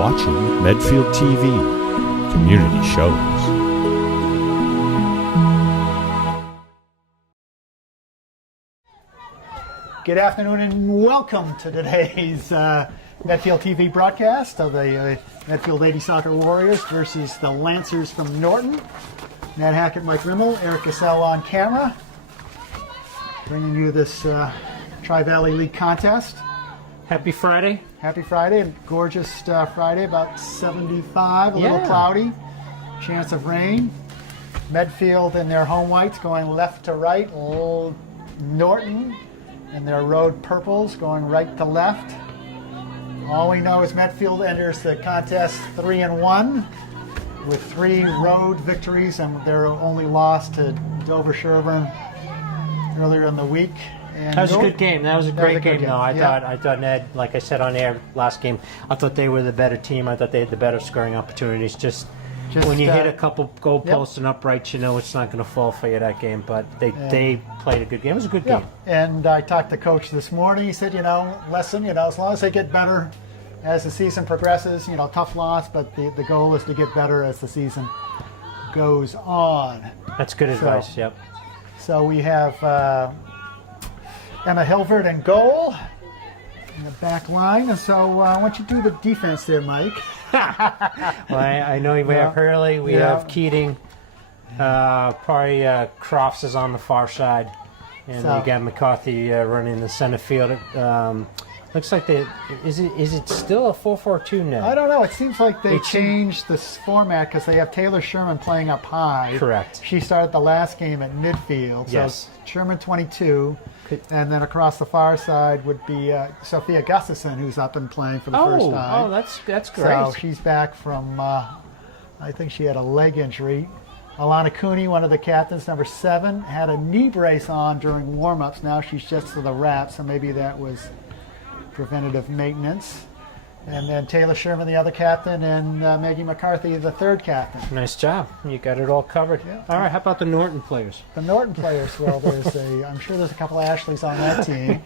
watching Medfield TV, community shows. Good afternoon and welcome to today's Medfield TV broadcast of the Medfield Lady Soccer Warriors versus the Lancers from Norton. Matt Hackett, Mike Rimmel, Eric Cassell on camera, bringing you this Tri-Valley League contest. Happy Friday. Happy Friday, gorgeous Friday, about 75, a little cloudy, chance of rain. Medfield in their home whites going left to right, Old Norton in their road purples going right to left. All we know is Medfield enters the contest 3-1 with 3 road victories and their only loss to Dover Sherburne earlier in the week. And that was a good game. That was a great game. No, I yeah. thought Ned, like I said on air last game, I thought they were the better team. I thought they had the better scoring opportunities. Just when you hit a couple goalposts and uprights, you know it's not going to fall for you that game. But they played a good game. It was a good game. And I talked to Coach this morning. He said, lesson, as long as they get better as the season progresses, tough loss, but the goal is to get better as the season goes on. That's good advice. Yep. So we have Emma Hilvert in goal in the back line. And so why don't you do the defense there, Mike? Well, I know we have Hurley, we have Keating, probably Crofts is on the far side, and you got McCarthy running the center field. Looks like is it still a 4-4-2 now? I don't know. It seems like they changed this format because they have Taylor Sherman playing up high. Correct. She started the last game at midfield. So yes. Sherman 22, and then across the far side would be Sophia Gustafson, who's up and playing for the first time. Oh, that's great. So she's back from, I think she had a leg injury. Alana Cooney, one of the captains, number 7, had a knee brace on during warm-ups. Now she's just to the wrap, so maybe that was preventative maintenance. And then Taylor Sherman, the other captain, and Maggie McCarthy, the third captain. Nice job. You got it all covered. Yeah. All right, how about the Norton players? The Norton players, well, I'm sure there's a couple of Ashleys on that team,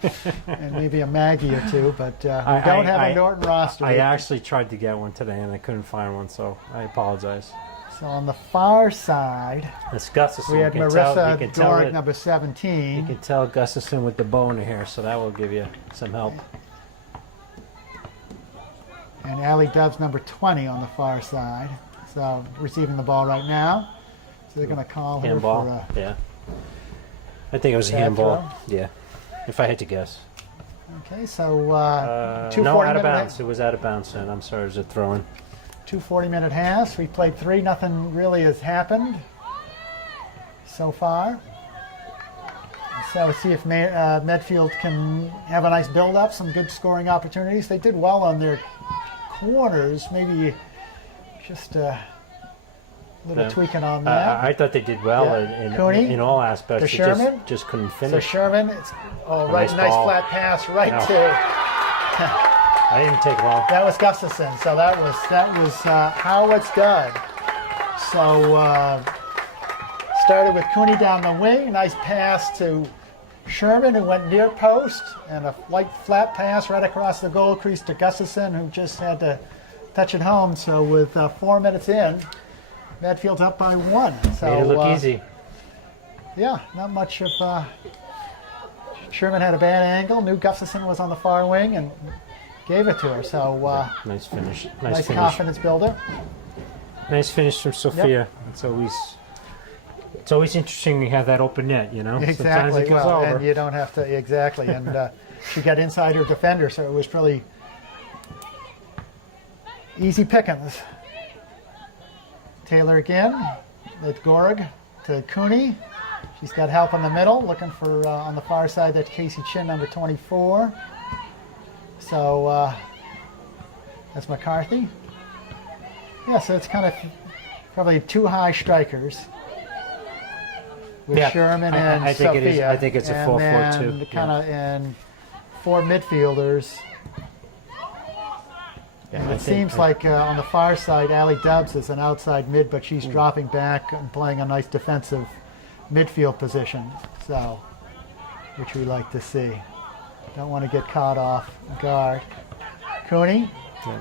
and maybe a Maggie or two, but we don't have a Norton roster. I actually tried to get one today, and I couldn't find one, so I apologize. So on the far side, it's Gustafson. We had Marissa Dorick, number 17. You can tell Gustafson with the bow in her hair, so that will give you some help. And Allie Dubs, number 20 on the far side. So receiving the ball right now. So they're going to call her handball. For yeah. I think it was a handball. Yeah. If I had to guess. Okay, so no, out of bounds. It was out of bounds, and I'm sorry, it was a throw-in. 2 40-minute halves. We played 3. Nothing really has happened so far. So let's see if Medfield can have a nice build-up, some good scoring opportunities. They did well on their corners, maybe just a little tweaking on that. I thought they did well in all aspects. To Sherman. Just couldn't finish. So Sherman, nice flat pass right to. I didn't take long. That was Gustafson. So that was how it's done. So started with Cooney down the wing, nice pass to Sherman, who went near post, and a light flat pass right across the goal crease to Gustafson, who just had to touch it home. So with 4 minutes in, Medfield's up by 1. So made it look easy. Yeah, not much of. Sherman had a bad angle. Knew Gustafson was on the far wing and gave it to her. So nice finish. Nice confidence builder. Nice finish from Sophia. Yep. It's always interesting to have that open net, Exactly. It goes over. And you don't have to, exactly. And she got inside her defender, so it was really easy pickings. Taylor again, with Gorg to Cooney. She's got help in the middle, looking for, on the far side, that's Casey Chin, number 24. So that's McCarthy. Yeah, so it's kind of probably 2 high strikers. With Sherman and Sophia. I think it's a 4-4-2. And 4 midfielders. And it seems like on the far side, Allie Dubs is an outside mid, but she's dropping back and playing a nice defensive midfield position. So, which we like to see. Don't want to get caught off guard. Cooney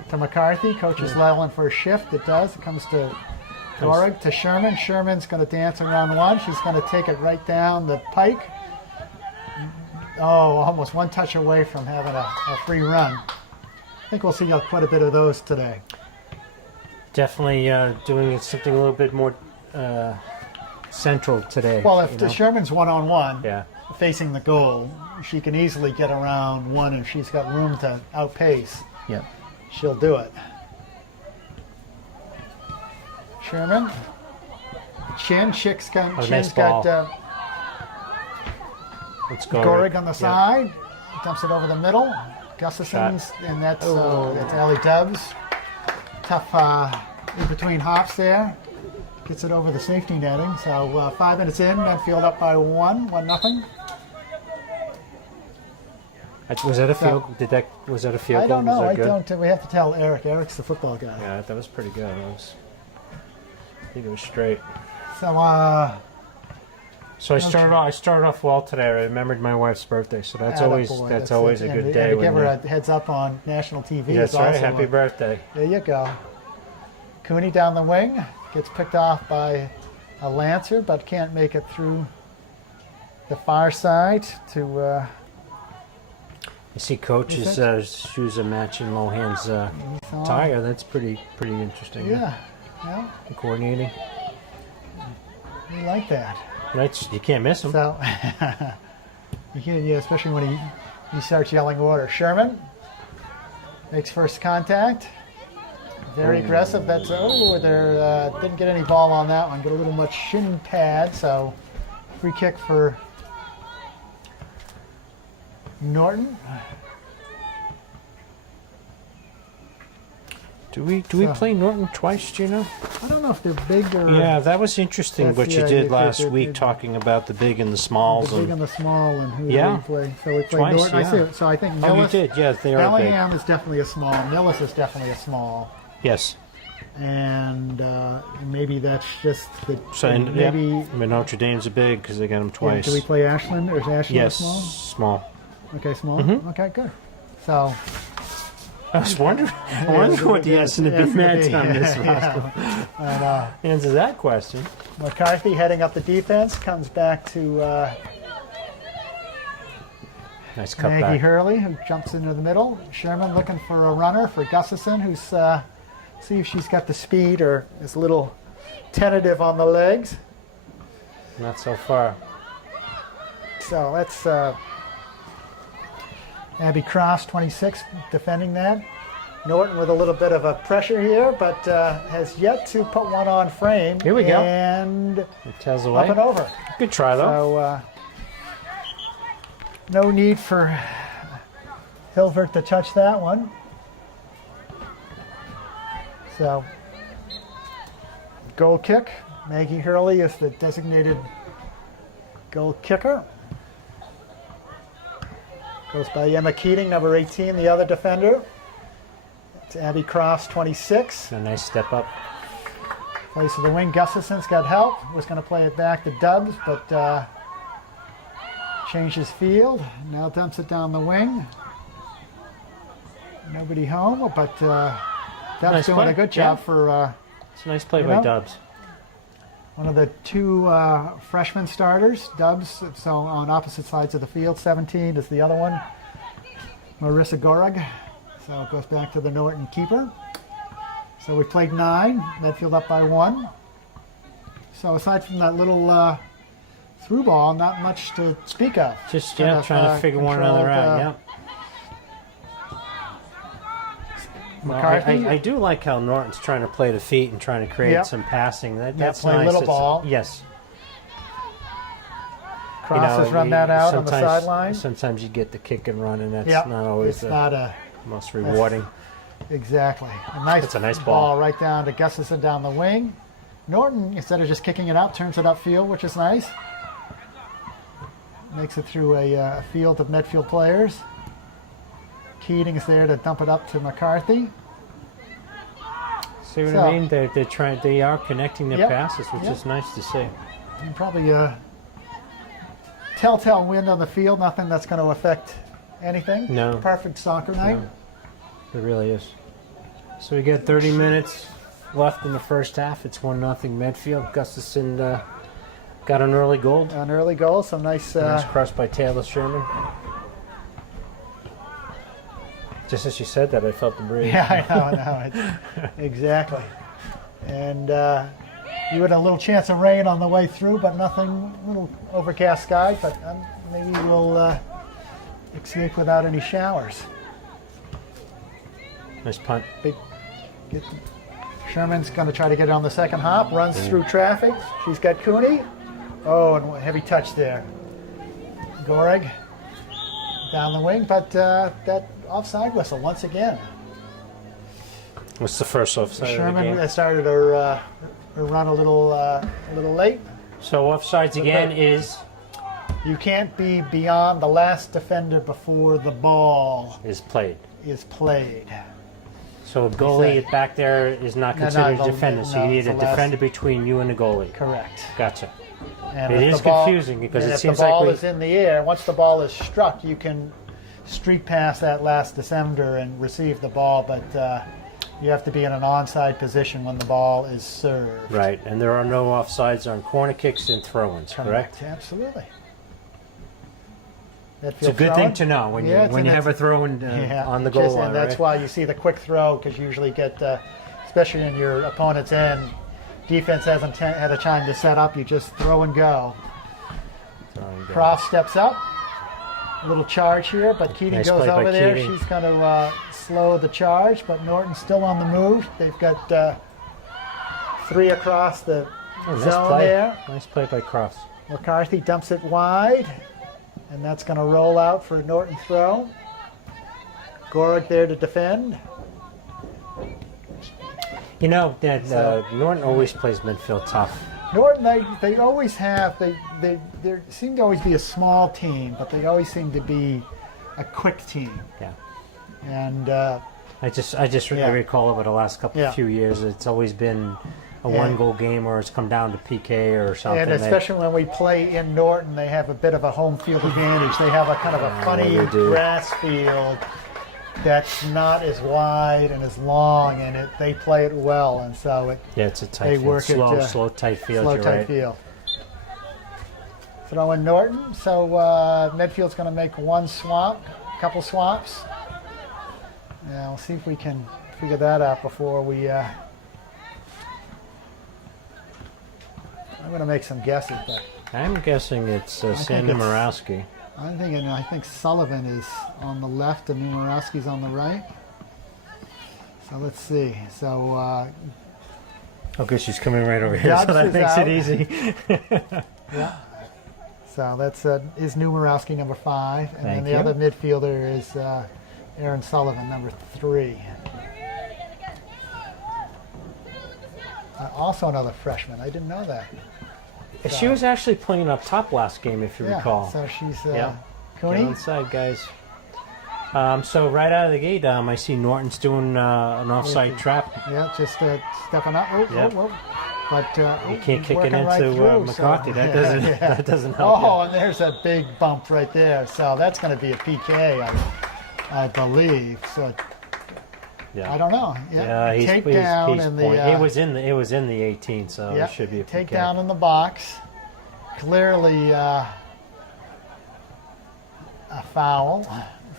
to McCarthy. Coach is leveling for a shift. It does. It comes to Gorig to Sherman. Sherman's going to dance around one. She's going to take it right down the pike. Oh, almost one touch away from having a free run. I think we'll see quite a bit of those today. Definitely doing something a little bit more central today. Well, if the Sherman's one-on-one, yeah, facing the goal, she can easily get around one, and she's got room to outpace. Yeah, she'll do it. Sherman, Chin's got let's go. Gorig on the side, dumps it over the middle. Gustafson's, and that's Allie Dubs. Tough in between hops there. Gets it over the safety netting. So 5 minutes in, Medfield up by 1-0. Was that a field? Was that a field? I don't know. I don't. We have to tell Eric. Eric's the football guy. Yeah, that was pretty good. I think it was straight. So I started off well today. I remembered my wife's birthday, so that's always a good day. And to give her a heads up on national TV. That's right. Happy birthday. There you go. Cooney down the wing gets picked off by a Lancer, but can't make it through the far side to. You see, Coach's shoes are matching Lohan's tire. That's pretty interesting. Yeah. Coordinating. We like that. You can't miss him. So, you can, especially when he starts yelling order. Sherman makes first contact. Very aggressive. That's there. Didn't get any ball on that one. Got a little much shin pad. So, free kick for Norton. Do we play Norton twice, do you know? I don't know if they're big or... Yeah, that was interesting what you did last week, talking about the big and the smalls. The big and the small, and who we play. So we played twice, Norton. I see it. So I think Millis... Oh, you did, yeah, they are Bellingham big. is definitely a small. Millis is definitely a small. Yes. And maybe that's just the... So, maybe... But Notre Dame's a big because they got them twice. Do we play Ashland, or is Ashland small? Yes, small. Okay, small? Mm-hmm. Okay, good. So... I was wondering what the S and the B meant on this. Answer that question. McCarthy heading up the defense, comes back to nice cut Maggie back. Hurley, who jumps into the middle. Sherman looking for a runner for Gustafson, who's see if she's got the speed or is a little tentative on the legs. Not so far. So that's Abby Cross, 26, defending that. Norton with a little bit of a pressure here, but has yet to put one on frame. Here we go. And it tells away. Up and over. Good try, though. So no need for Hilvert to touch that one. So goal kick. Maggie Hurley is the designated goal kicker. Goes by Emma Keating, number 18, the other defender. It's Abby Cross, 26. A nice step up. Plays to the wing. Gustafson's got help. Was going to play it back to Dubs, but changes field. Now dumps it down the wing. Nobody home, but Dubs doing a good job for... it's a nice play by Dubs. One of the two freshman starters, Dubs, so on opposite sides of the field. 17 is the other one, Marissa Gorig. So it goes back to the Norton keeper. So we played 9, Medfield up by 1. So aside from that little through ball, not much to speak of. Just trying to figure one another out, McCarthy. I do like how Norton's trying to play the feet and trying to create some passing. That's play nice. A little ball. Yes. Cross has run that out on the sideline. Sometimes you get the kick and run, and that's not always the most rewarding. Exactly. That's a nice ball. Right down to Gustafson down the wing. Norton, instead of just kicking it up, turns it upfield, which is nice. Makes it through a field of Medfield players. Keating is there to dump it up to McCarthy. See what I mean? They're trying. They are connecting their passes, which is nice to see. And probably a telltale wind on the field. Nothing that's going to affect anything. No. Perfect soccer night. No. It really is. So we got 30 minutes left in the first half. It's 1-0 Medfield. Gustafson got an early goal. An early goal. Some nice cross by Taylor Sherman. Just as she said that, I felt the breeze. Yeah, I know. Exactly. And you had a little chance of rain on the way through, but nothing, little overcast sky, but maybe we'll without any showers. Nice punt. Sherman's going to try to get it on the second hop, runs through traffic. She's got Cooney. Oh, and heavy touch there. Goreg down the wing, but that offside whistle once again. What's the first offside? Sherman started her run a little late. So offsides again is? You can't be beyond the last defender before the ball Is played. So a goalie back there is not considered a defender, so you need a defender between you and the goalie. Correct. Gotcha. And it is confusing because it seems like if the ball is in the air, once the ball is struck, you can streak past that last defender and receive the ball, but you have to be in an onside position when the ball is served. Right, and there are no offsides on corner kicks and throw-ins, correct? Absolutely. It's a good thing to know when you have a throw-in on the goal line, and that's why you see the quick throw, because you usually get, especially in your opponent's end, defense hasn't had a time to set up. You just throw and go. Croft steps up. A little charge here, but Keating goes over there. Keating. She's going to slow the charge, but Norton's still on the move. They've got 3 across the zone there. Nice play by Croft. McCarthy dumps it wide, and that's going to roll out for a Norton throw. Goreg there to defend. You know that Norton always plays midfield tough. Norton, they always have, they seem to always be a small team, but they always seem to be a quick team. Yeah. And I just recall over the last few years, it's always been a one-goal game, or it's come down to PK or something. And especially when we play in Norton, they have a bit of a home field advantage. They have a kind of a funny grass field that's not as wide and as long, and they play it well, and so it's a tight field. Slow, tight field. Slow, tight field. Throw in Norton. So Medfield's going to make one swap, a couple swaps. Yeah, we'll see if we can figure that out before we. I'm going to make some guesses, but I'm guessing it's Sandy Murawski. I think Sullivan is on the left and Numerowski's on the right. So let's see. So okay, she's coming right over here, so that makes it easy. Yeah. So that's is Numerowski number 5, and then the other midfielder is Aaron Sullivan number 3. Also another freshman. I didn't know that. She was actually playing up top last game, if you recall. So she's Get inside, guys. So right out of the gate, I see Norton's doing an offside trap. Yeah, just stepping up. But you can't kick it into McCarthy. So, that doesn't help. And there's a big bump right there. So that's going to be a PK, I believe. So I don't know. He's takedown in the. It was in the 18, so it should be a PK. Takedown in the box. Clearly a foul.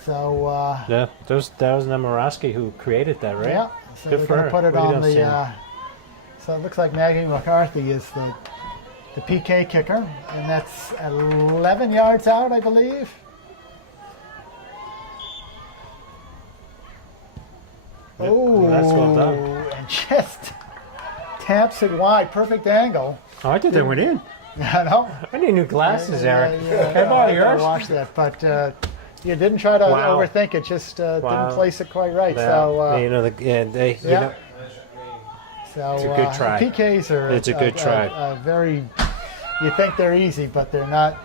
So that was Nemorowski who created that, right? Yeah. So we're going to put it on the. So it looks like Maggie McCarthy is the PK kicker, and that's 11 yards out, I believe. Oh, that's well done. And just taps it wide, perfect angle. Oh, I thought they went in. No. I need new glasses, Eric. Can I borrow yours? Watch that, but you didn't try to overthink it. Just didn't place it quite right. So So it's a good try. PKs are a good try. Very, you think they're easy, but they're not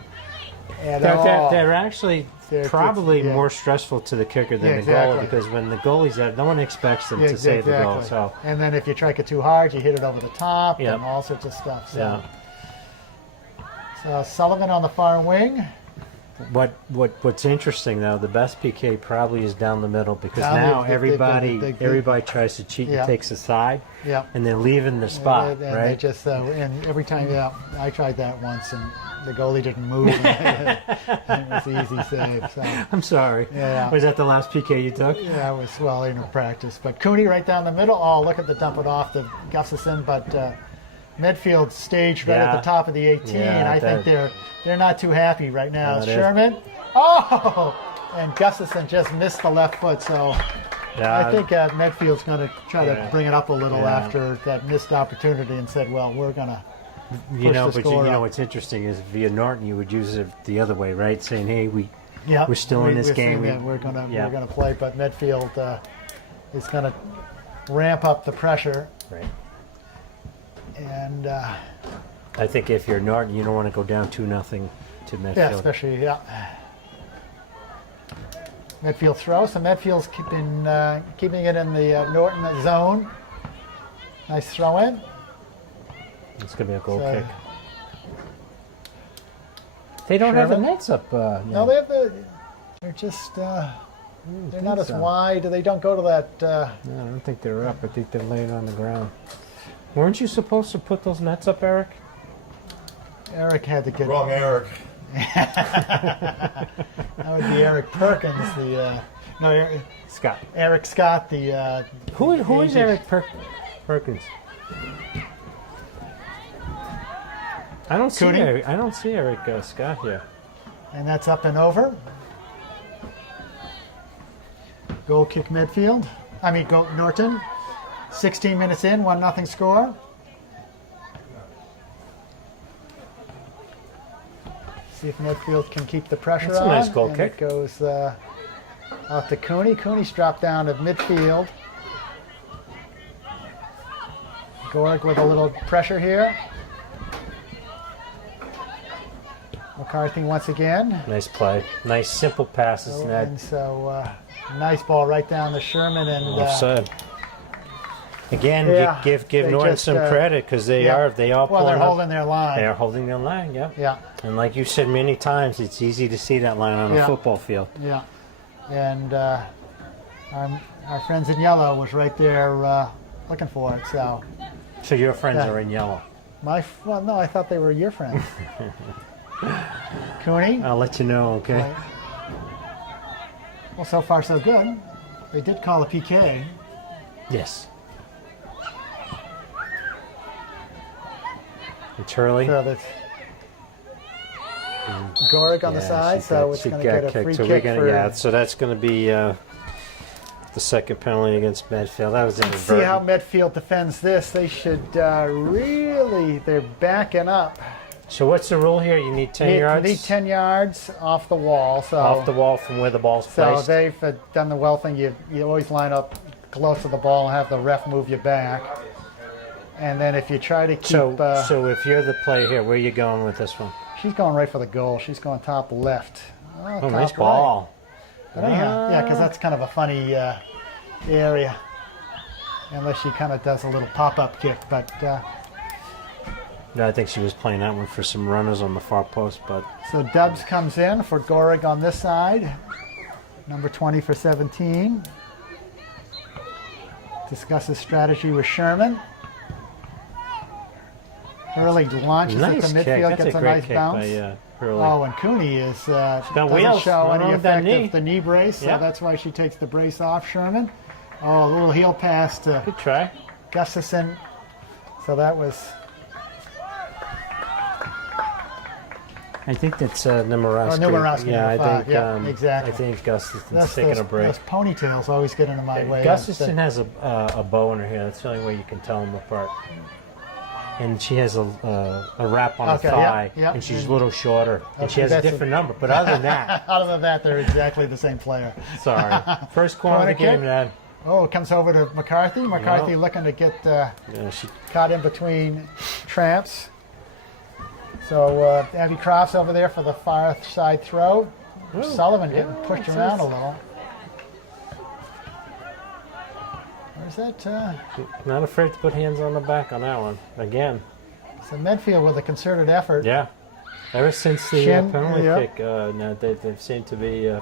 at all. They're actually probably more stressful to the kicker than the goalie, because when the goalie's there, no one expects them to save the goal. So. And then if you strike it too hard, you hit it over the top and all sorts of stuff. So. So Sullivan on the far wing. What's interesting though, the best PK probably is down the middle because Now now everybody tries to cheat and takes a side, and they're leaving the spot, and right? They just and every time, I tried that once, and the goalie didn't move. And it was an easy save. So. I'm sorry. Yeah. Was that the last PK you took? Yeah, it was practice. But Cooney right down the middle. Oh, look at the dump it off to Gustafson, but. Medfield staged right at the top of the 18. I think they're not too happy right now. Sherman, and Gustafson just missed the left foot. So I think Medfield's going to try to bring it up a little after that missed opportunity and said, "Well, we're going to." What's interesting is via Norton, you would use it the other way, right? Saying, "Hey, we're still in this game. We're gonna play," but Medfield is going to ramp up the pressure. Right. And I think if you're Norton, you don't want to go down 2-0 to Medfield. Yeah, especially Medfield throw. So Medfield's keeping it in the Norton zone. Nice throw in. It's gonna be a goal kick. They don't have the nets up. No, they have they're just. They're not as wide. They don't go to that. No, I don't think they're up. I think they're laying on the ground. Weren't you supposed to put those nets up, Eric? Eric had to get... Wrong Eric. That would be Eric Perkins, Scott. Eric Scott, the... Who is Eric Perkins? I don't see Eric Scott here. And that's up and over. Goal kick Medfield. Go Norton. 16 minutes in, 1-0 score. See if Medfield can keep the pressure on. That's a nice goal kick. It goes out to Cooney. Cooney's dropped down to midfield. Gorg with a little pressure here. McCarthy once again. Nice play. Nice simple passes, Ned. And so nice ball right down to Sherman and offside. Again, give Norton some credit because they all they're holding their line. They are holding their line, Yeah. And like you said many times, it's easy to see that line on a football field. Yeah. And our friends in yellow was right there looking for it. So your friends are in yellow. No, I thought they were your friends. Cooney. I'll let you know, okay? Right. Well, so far so good. They did call a PK. Yes. It's Hurley. So that's Gorg on the side, so it's going to get a free kick. So that's going to be the second penalty against Medfield. That was inadvertent. See how Medfield defends this. They should they're backing up. So what's the rule here? You need 10 yards? You need 10 yards off the wall. So off the wall from where the ball's placed. So they've done the well thing. You always line up close to the ball and have the ref move you back. And then if you try to keep... So if you're the player here, where are you going with this one? She's going right for the goal. She's going top left. Oh, nice ball. But anyhow, because that's kind of a funny area. Unless she kind of does a little pop-up kick. But I think she was playing that one for some runners on the far post. But so Dubs comes in for Gorg on this side. Number 20 for 17. Discusses strategy with Sherman. Hurley launches at the midfield, gets a nice bounce. And Cooney doesn't show any effect of the knee brace, so that's why she takes the brace off. Sherman. A little heel pass to good try. Gustafson. So that was... I think that's Numerowski. Numerowski. Yeah, I think exactly. I think Gustafson's taking a break. Those ponytails always get into my way. Gustafson has a bow in her hair. That's the only way you can tell them apart. And she has a wrap on her thigh, and she's a little shorter, and she has a different number. But other than that, they're exactly the same player. Sorry. First corner of the game, Ned. Oh, it comes over to McCarthy. McCarthy looking to get caught in between tramps. So Abby Crofts over there for the far side throw. Sullivan getting pushed around a little. Where's that? Not afraid to put hands on the back on that one. Again. So Medfield with a concerted effort. Yeah. Ever since the Shin, penalty yeah. kick, now they've seemed to be,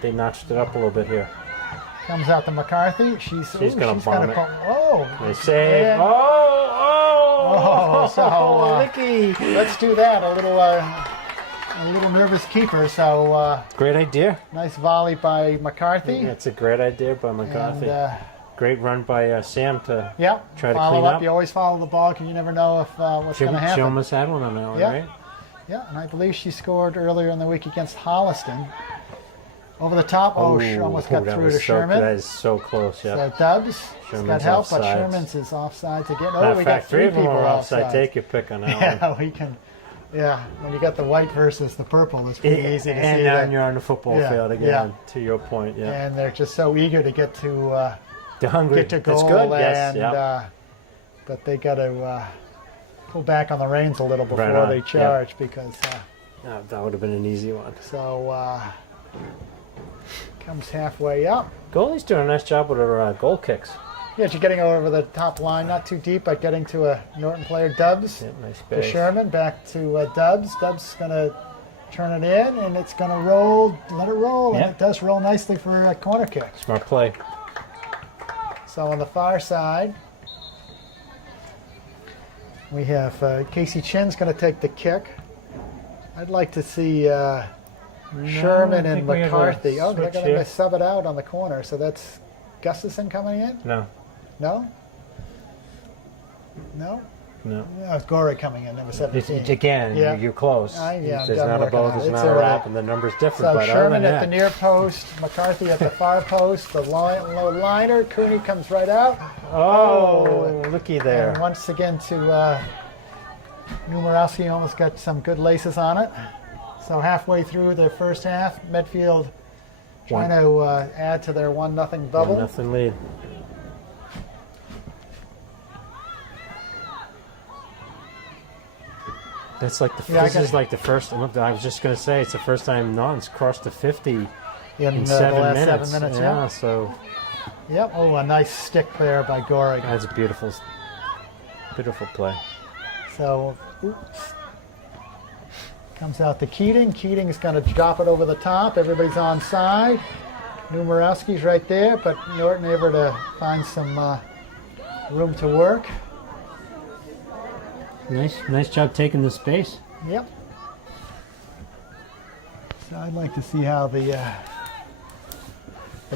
they notched it up a little bit here. Comes out to McCarthy. She's gonna bomb it. Oh, They save. and- Oh, so, Licky. let's do that. A little nervous keeper. So Great idea. nice volley by McCarthy. It's a great idea by McCarthy. And, Great run by Sam to try to follow clean up. up. You always follow the ball because you never know if what's She going to happen. almost had one on that one, Yeah. right? Yeah, and I believe she scored earlier in the week against Holliston. Over the top. She almost got that through was to Sherman. That is so close, yeah. So Dubs Sherman's got help, but offsides. Sherman's is offsides again. Matter Oh, of we fact, got three of them people are offside. offsides. Take your pick on that one. Yeah, we can. Yeah, when you got the white versus the purple, it's pretty easy to and see now that. you're on the football Yeah, field again, yeah. to your point, yeah. And they're just so eager to get to They're hungry. get to goal. That's good, yes, and, yeah. but they got to pull back on the reins a little before Right on, they yeah. charge because That would have been an easy one. so comes halfway up. Goalie's doing a nice job with her goal kicks. Yeah, she's getting over the top line, not too deep, but getting to a Norton player, Dubs. Yeah, nice To base. Sherman, back to Dubs. Dubs going to turn it in, and it's going to roll. Let it roll, Yeah. and it does roll nicely for a corner kick. Smart play. So on the far side, we have Casey Chin's going to take the kick. I'd like to see Sherman I and think we have a McCarthy. Oh, they're switch going here. to sub it out on the corner. So that's Gustafson coming in? No, No? No? no. No, it's Gorey coming in, number 17. Again, Yeah. you're close. I'm There's done not a working bow, on it. there's It's not a all right. wrap, and the number's different. So but other Sherman than at the that, near post, McCarthy at the far post, the low liner, Cooney comes right out. Oh, looky there. And once again to Numerowski, almost got some good laces on it. So halfway through the first half, Medfield trying to add to their 1-0 bubble. 1-0 lead. That's like this is like the first. I was just going to say it's the first time Norton's crossed the 50 in in the 7 last minutes. 7 minutes. Yeah, so Yep. Oh, a nice stick there by Gorig. that's a beautiful play. So, oops. Comes out to Keating. Keating's going to drop it over the top. Everybody's on side. Numerowski's right there, but Norton able to find some room to work. Nice job taking the space. Yep. So I'd like to see how the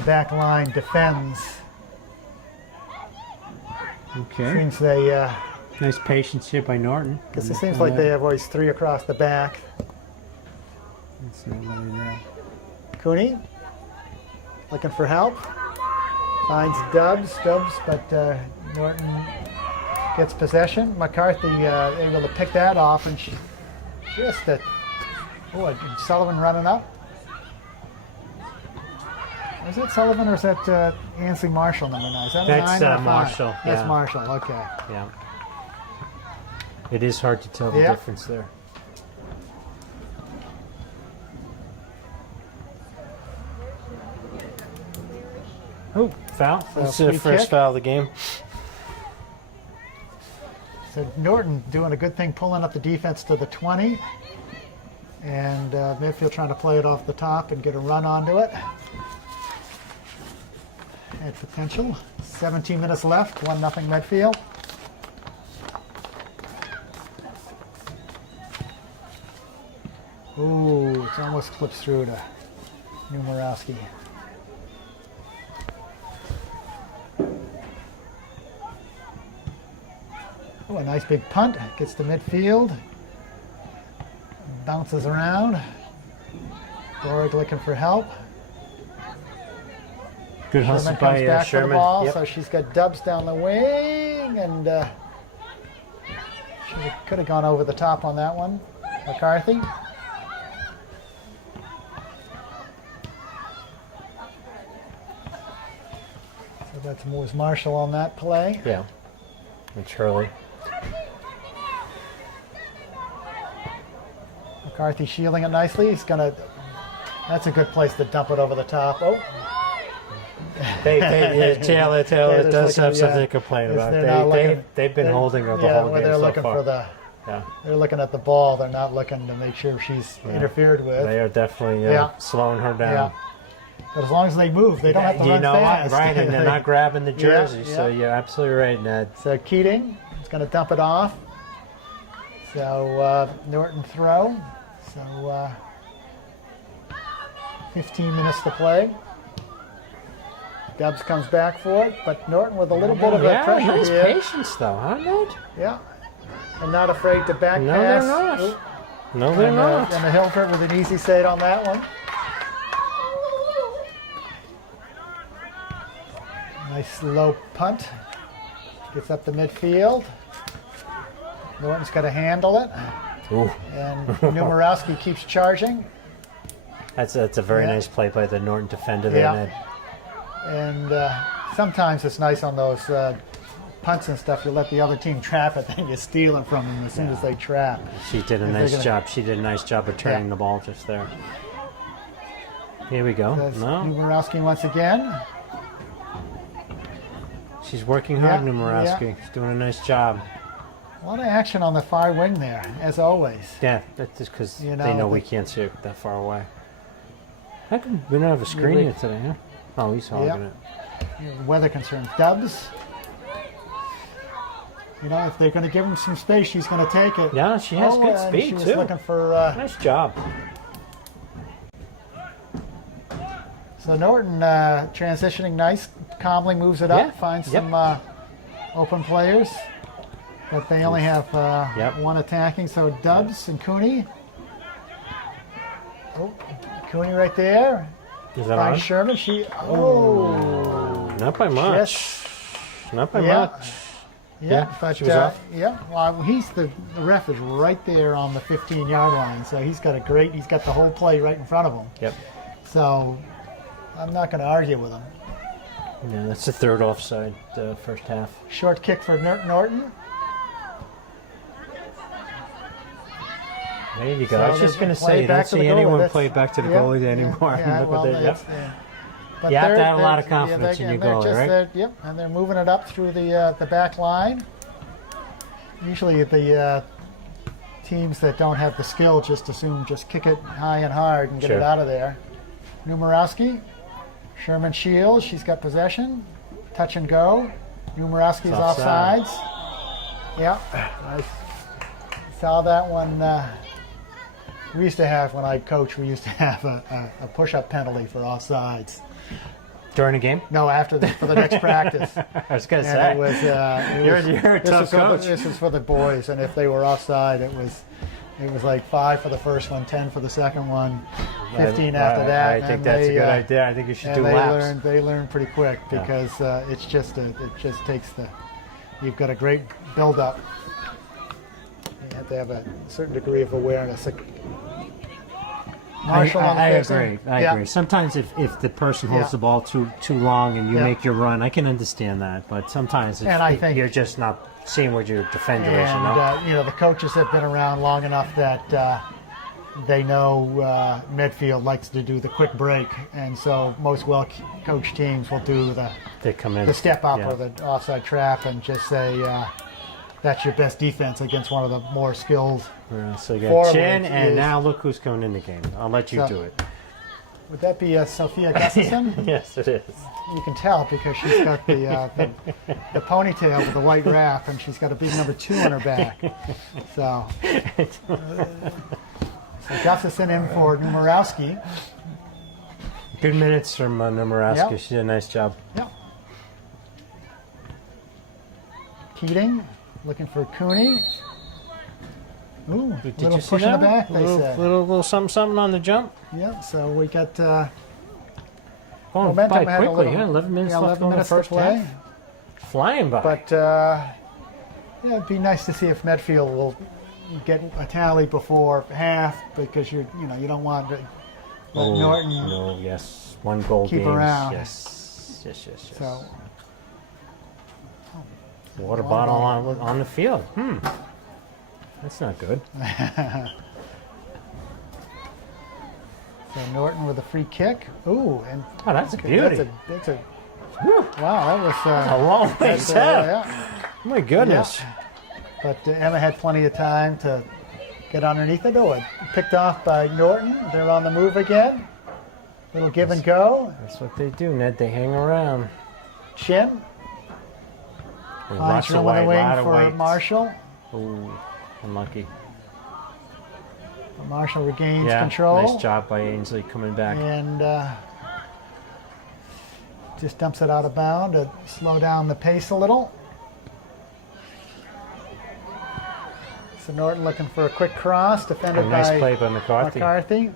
back line defends. Okay. Seems they, Nice patience here by Norton. because it seems like they have always 3 across the back. That's not really there. Cooney looking for help. Finds Dubs, but Norton gets possession. McCarthy able to pick that off, and Sullivan running up. Is it Sullivan or is that Ansley Marshall number 9? Is that a That's 9 or a 5? Marshall, That's yeah. Marshall. Okay. Yeah. It is hard to tell the Yeah. difference there. Oh, foul. That's the free first kick. foul of the game. So Norton doing a good thing, pulling up the defense to the 20, and Medfield trying to play it off the top and get a run onto it. Had potential. 17 minutes left. 1-0 Medfield. Ooh, it's almost clips through to Numerowski. Oh, a nice big punt. Gets to midfield. Bounces around. Gorig looking for help. Good hustle Sherman comes by back for the Sherman. ball, Yep. so she's got Dubs down the wing, and she could have gone over the top on that one. McCarthy. So that was Marshall on that play. Yeah. And Charlie. McCarthy shielding it nicely. He's gonna. That's a good place to dump it over the top. Oh, Taylor Taylor's does have looking, something yeah. to complain Yes, about. they're not looking- They've been holding her the yeah, whole where game they're so looking far. for the Yeah. They're looking at the ball. They're not looking to make sure she's interfered with. They are definitely slowing her down. Yeah. But as long as they move, they don't have to run fast. Right, and they're not grabbing the jersey. So you're absolutely right, Ned. So Keating is going to dump it off. So Norton throw. So 15 minutes to play. Dubs comes back for it, but Norton with a little bit of a pressure nice here. patience though, huh, Ned? Yeah. And not afraid to back No, pass. they're not. Oop. No, they're not. And the Hilfert with an easy save on that one. Nice low punt. Gets up the midfield. Norton's got to handle it. Ooh. And Numerowski keeps charging. That's a very nice play by the Norton defender there, Ned. And sometimes it's nice on those punts and stuff. You let the other team trap it, then you steal it from them as soon as they trap. She did a nice job. She did a nice job of turning the ball just there. Here we go. Numerowski once again. She's working hard, Numerowski. She's doing a nice job. A lot of action on the far wing there, as always. Yeah, that's just because they know we can't see it that far away. How come we don't have a screen here today, huh? Oh, he's hogging it. Weather concerns. Dubs. You know, if they're going to give him some space, she's going to take it. Yeah, she has good speed, she was too. Looking for, nice job. So Norton transitioning nice, calmly moves it up, finds some open players. But they only have one attacking, so Dubs and Cooney. Oh, Cooney right there. Is that on? Sherman, not by much. Not by much. Yeah, but she was off. Well, the ref is right there on the 15-yard line, so he's got the whole play right in front of him. Yep. So I'm not going to argue with him. Yeah, that's the third offside, the first half. Short kick for Norton. There you go. I was just going to say, you don't see anyone play back to the goalie anymore. But you have to have a lot of confidence in your goalie, right? And they're moving it up through the back line. Usually the teams that don't have the skill just kick it high and hard and get it out of there. Numerowski, Sherman Shields, she's got possession. Touch and go. Numerowski's offsides. Yeah, I saw that one. We used to have, when I coached, we used to have a push-up penalty for offsides. During a game? No, for the next practice. I was going to say. You're a tough coach. This was for the boys, and if they were offside, it was like 5 for the first one, 10 for the second one, 15 after that. I think that's a good idea. I think you should do laps. They learn pretty quick because it just takes you've got a great build-up. You have to have a certain degree of awareness. Marshall I agree. I agree. Sometimes if the person holds the ball too long and you make your run, I can understand that. But sometimes if you're just not seeing what your defender is, the coaches have been around long enough that they know Medfield likes to do the quick break, and so most well-coached teams will do the step up or the offside trap and just say that's your best defense against one of the more skilled. So you got Chin, and now look who's coming in the game. I'll let you do it. Would that be Sophia Gustafson? Yes, it is. You can tell because she's got the ponytail with the white wrap, and she's got a big number 2 on her back. So Gustafson in for Numerowski. Good minutes from Numerowski. She did a nice job. Yeah. Keating looking for Cooney. Ooh, did little you see push that? in the back, they said. Little something on the jump. Yeah, so we got going momentum by quickly. 11 minutes left on the first play. Half. Flying by. But it'd be nice to see if Medfield will get a tally before half because you don't want to let Norton. No, yes, 1 goal keep games. Around. Yes. So water bottle on the field. That's not good. So Norton with a free kick. Ooh, and that's a beauty. Wow, that was a long way set. My goodness. But Emma had plenty of time to get underneath it. Oh, picked off by Norton. They're on the move again. Little give and go. That's what they do, Ned. They hang around. Chin. Lots of room white, on the wing lot of for white. Marshall. Ooh, unlucky. Marshall regains Yeah, control. nice job by Ainsley coming back. And just dumps it out of bound to slow down the pace a little. So Norton looking for a quick cross, defended Nice by play by McCarthy.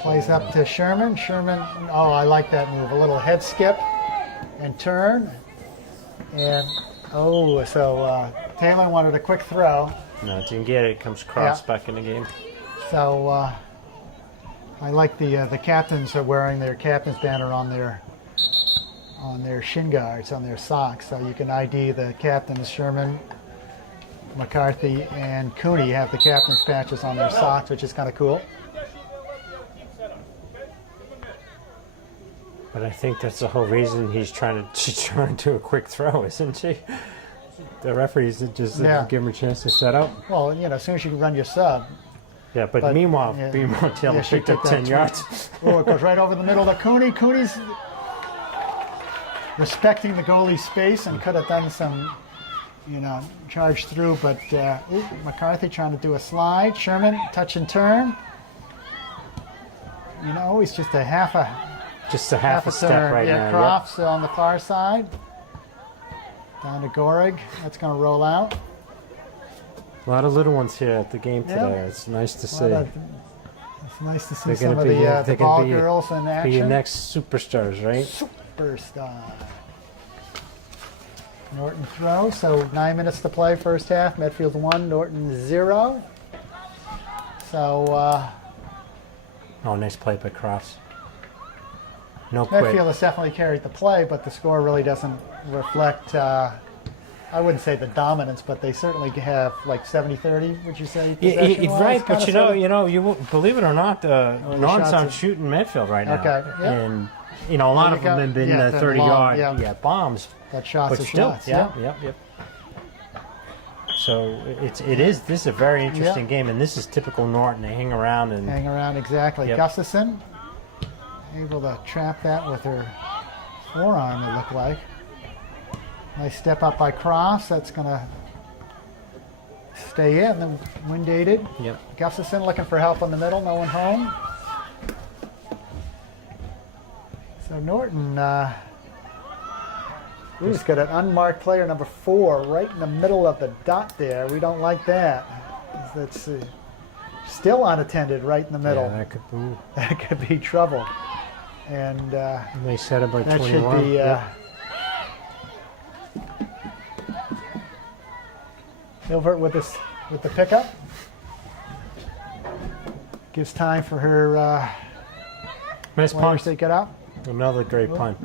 Plays up to Sherman. Sherman, oh, I like that move. A little head skip and turn. And, oh, so Taylor wanted a quick throw. No, didn't get it. It comes cross back in the game. So I like the captains are wearing their captain's banner on their shin guards, on their socks. So you can ID the captains. Sherman, McCarthy, and Cooney have the captain's patches on their socks, which is kind of cool. But I think that's the whole reason she's trying to do a quick throw, isn't she? The referees just give him a chance to set up. Well, you know, as soon as you run your sub. Yeah, but meanwhile, Taylor picked up 10 yards. Oh, it goes right over the middle to Cooney. Cooney's respecting the goalie's space and could have done some, you know, charge through, but McCarthy trying to do a slide. Sherman, touch and turn. You know, he's just a half a step turn. right now. Crofts on the far side. Down to Gorig. That's going to roll out. A lot of little ones here at the game today. It's nice to see. It's nice to see They're some of the ball girls in action. Be your next superstars, right? Superstar. Norton throw. So 9 minutes to play first half. Medfield 1, Norton 0. So. Oh, nice play by Crofts. No quit. Medfield has definitely carried the play, but the score really doesn't reflect, I wouldn't say the dominance, but they certainly have like 70-30, would you say? Right, but you won't, believe it or not, Norton's out shooting Medfield right now. Okay, yeah. And, you know, a lot of them have been 30-yard bombs. But shots but are still, shots. Yep. So this is a very interesting game, and this is typical Norton. They hang around, exactly. Yep. Gustafson able to trap that with her forearm, it looked like. Nice step up by Cross. That's going to stay in. Then wind aided. Yep. Gustafson looking for help in the middle. No one home. So Norton, he's got an unmarked player, number 4, right in the middle of the dot there. We don't like that. That's still unattended right in the middle. Yeah, that could be trouble. And they set it by that 21. Should be Hilbert with the pickup. Gives time for her nice punt to get up. Another great punt.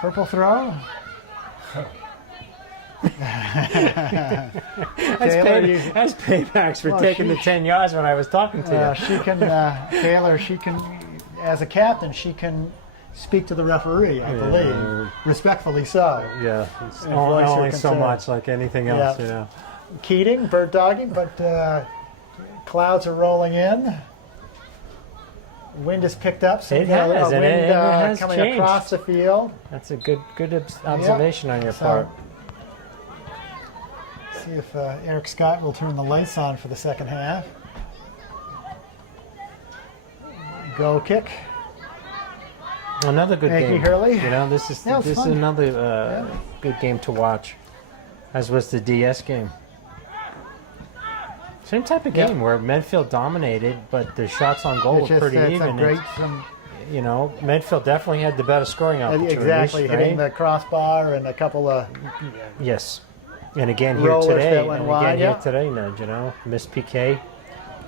Purple throw. That's paybacks for taking the 10 yards when I was talking to you. She can, Taylor, as a captain, she can speak to the referee, I believe. Respectfully so. Yeah, it's only so much like anything else, you know. Keating, bird dogging, but clouds are rolling in. Wind is picked up. So it has, wind it has coming changed. Across the field. That's a good observation on your part. See if Eric Scott will turn the lights on for the second half. Goal kick. Another good game. Hurley. You know, this is another good game to watch, as was the DS game. Same type of game where Medfield dominated, but the shots on goal were pretty even. You know, Medfield definitely had the better scoring opportunities. Exactly, right? hitting the crossbar and a couple of and again here today, Ned, you know, missed PK.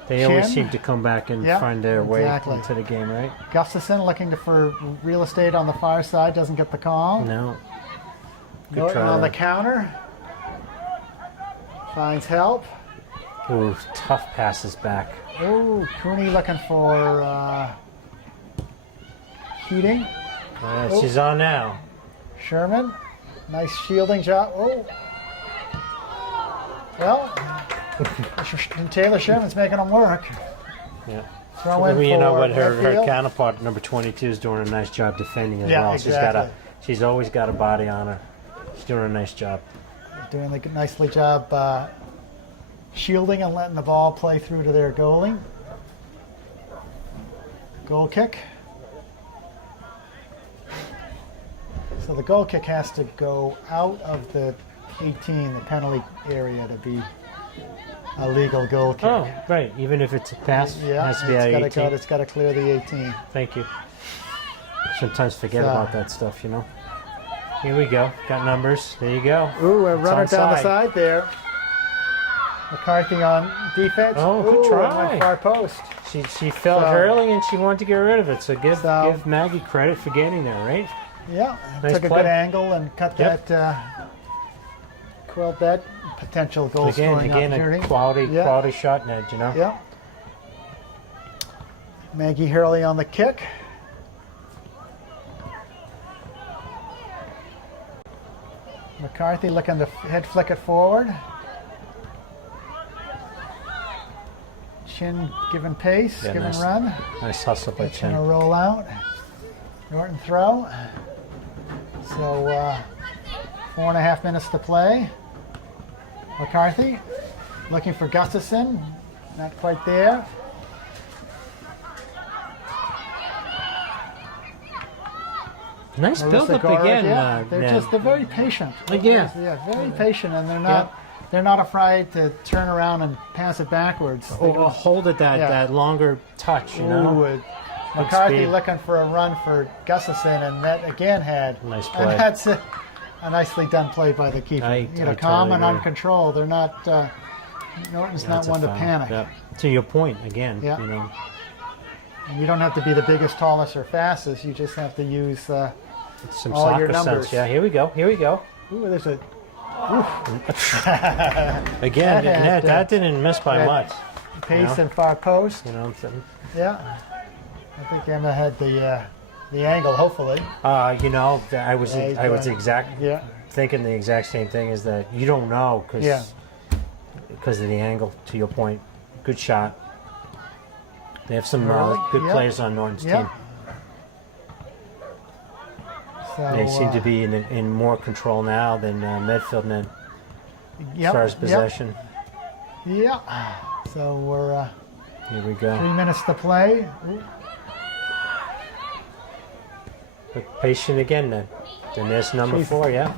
They always seem to come back and find their way into the game, right? Gustafson looking for real estate on the far side, doesn't get the call. No. Norton on the counter. Finds help. Ooh, tough passes back. Ooh, Cooney looking for Keating. She's on now. Sherman, nice shielding job. Oh. Well, Taylor Sherman's making them work. Yeah. Throw So in you know for what her Medfield. counterpart, number 22, is doing a nice job defending as Yeah, well. exactly. She's always got a body on her. She's doing a nice job. Doing a nicely job shielding and letting the ball play through to their goalie. Goal kick. So the goal kick has to go out of the 18, the penalty area, to be a legal goal kick. Oh, right. Even if it's a pass, it Yeah, has to be out of 18. it's got to clear the 18. Thank you. Sometimes forget So- about that stuff, you know. Here we go. Got numbers. There you go. Ooh, a It's runner down the onside. side there. McCarthy on defense. Oh, good Ooh, try. and went far post. She felt So- early and she wanted to get rid of it. So give So- give Maggie credit for getting there, right? Yeah, Nice took a play. good angle and cut Yep. that, quelled that potential goal Again, scoring a opportunity. quality shot, Ned. You know. Yeah. Maggie Hurley on the kick. McCarthy looking to head flick it forward. Chin giving pace, Yeah, giving nice. run. Nice hustle by It's going to Chen. roll out. Norton throw. So 4.5 minutes to play. McCarthy looking for Gustafson. Not quite there. Nice Melissa build up Gorick, again. yeah. They're Ned. they're very patient. Yeah. Very patient, and they're not afraid to turn around and pass it backwards. They Or don't- hold it that longer touch, you know. Ooh, McCarthy speed. looking for a run for Gustafson, and that again had Nice And play. that's a nicely done play by the keeper. I Calm totally and agree. on control. They're not. Norton's That's not one a to foul. panic. Yeah. To your point again, Yeah. you know. And you don't have to be the biggest, tallest, or fastest. You just have to use. Some All soccer your numbers. sense. Yeah, here we go. Here we go. Ooh, there's a Again, That had, Ned, that didn't miss by that- much. pace Yeah. and far post. You know what I'm saying? Yeah, I think Emma had the angle. Hopefully. You know, I was Yeah, he's going- Yeah. thinking the exact same thing. Is that you don't know Yeah. because of the angle. To your point, good shot. They have some Really? good Yeah. players on Norton's Yeah. team. So, They seem to be in more control now than Medfield, Ned, as far as possession. Yeah. So we're Here we go. 3 minutes to play. Ooh. Look, patient again, Ned. Then there's number She's- 4, yeah.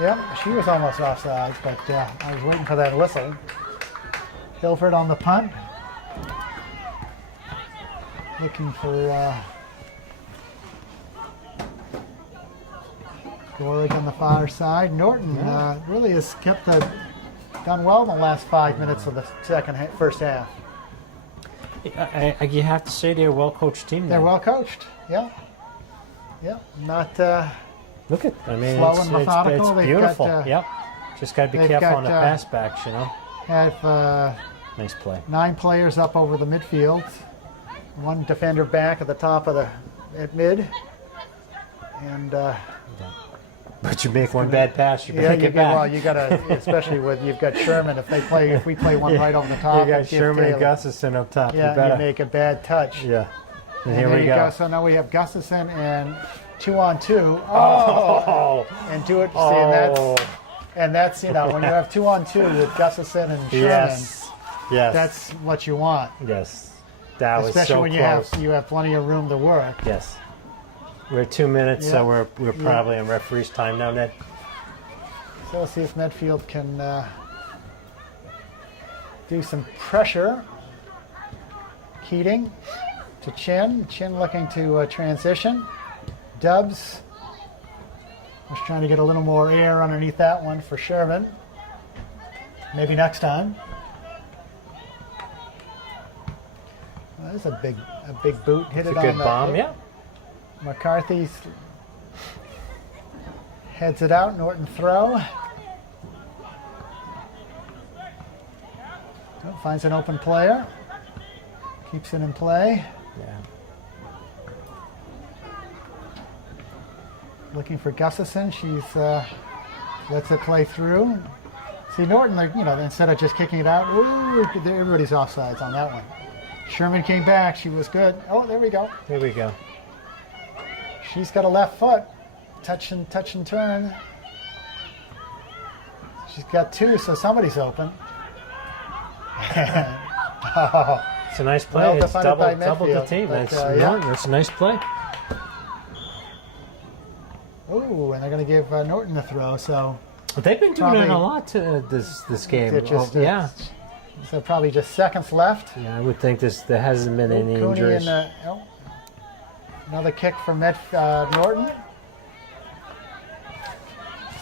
Yep, she was almost offside, but I was waiting for that whistle. Hilford on the punt. Looking for Gorg on the far side. Norton really has done well in the last 5 minutes of the first half. You have to say they're a well-coached team. They're Ned. well coached. Yeah. Yeah. Not Look at, I mean, Slow and methodical. it's They've beautiful. got, Yep. Just got to be they've careful got, on the pass backs, you know. have Nice play. 9 players up over the midfield. 1 defender back at the top of at mid. And But you make one bad pass, you yeah, make you it back. well, you got to, especially with you've got Sherman. If we play one right over the top, You got and give Sherman and Taylor- Gustafson up top. Yeah, you better. you make a bad touch. Yeah. And And here there we you go. So now we have Gustafson and 2-on-2. Oh. And do it. Oh. And that's when you have 2-on-2 with Gustafson and Sherman. Yes. Yes. That's what you want. yes. That was Especially so when close. you have plenty of room to work. Yes. We're at 2 minutes, so Yeah. we're probably on referee's time now, Ned. So we'll see if Medfield can do some pressure. Keating to Chin. Chin looking to transition. Dubs was trying to get a little more air underneath that one for Sherman. Maybe next time. Well, that's a big boot. Hit It's it a on good the bomb, yeah. McCarthy heads it out. Norton throw. Oh, finds an open player. Keeps it in play. Yeah. looking for Gustafson. She's lets it play through. See, Norton, like, instead of just kicking it out, ooh, everybody's offsides on that one. Sherman came back. She was good. Oh, there we go. There we go. She's got a left foot. Touch and turn. She's got two, so somebody's open. It's a nice play. Well, It's double the Medfield, team. but, That's Norton. That's a nice play. Oh, and they're going to give Norton the throw. So they've been doing it a lot to this game. Just, yeah. So probably just seconds left. Yeah, I would think there hasn't been any Cooney injuries. Another kick from Norton.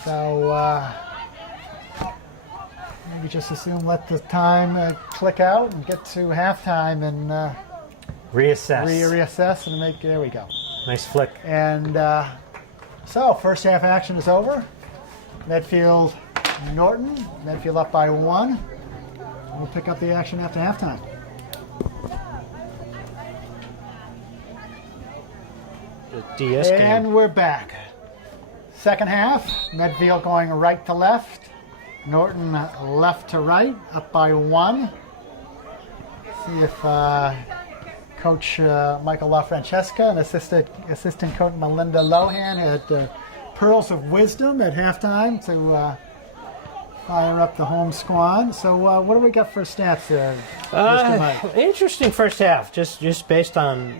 So maybe just assume let the time click out and get to halftime and reassess and make. There we go. Nice flick. And so first half action is over. Medfield, Norton. Medfield up by 1. We'll pick up the action after halftime. The DS game. And we're back. Second half, Medfield going right to left. Norton left to right, up by 1. See if Coach Michael LaFrancesca and assistant coach Melinda Lohan had pearls of wisdom at halftime to fire up the home squad. So what do we got for stats there, Mr. Mike? Interesting first half, just based on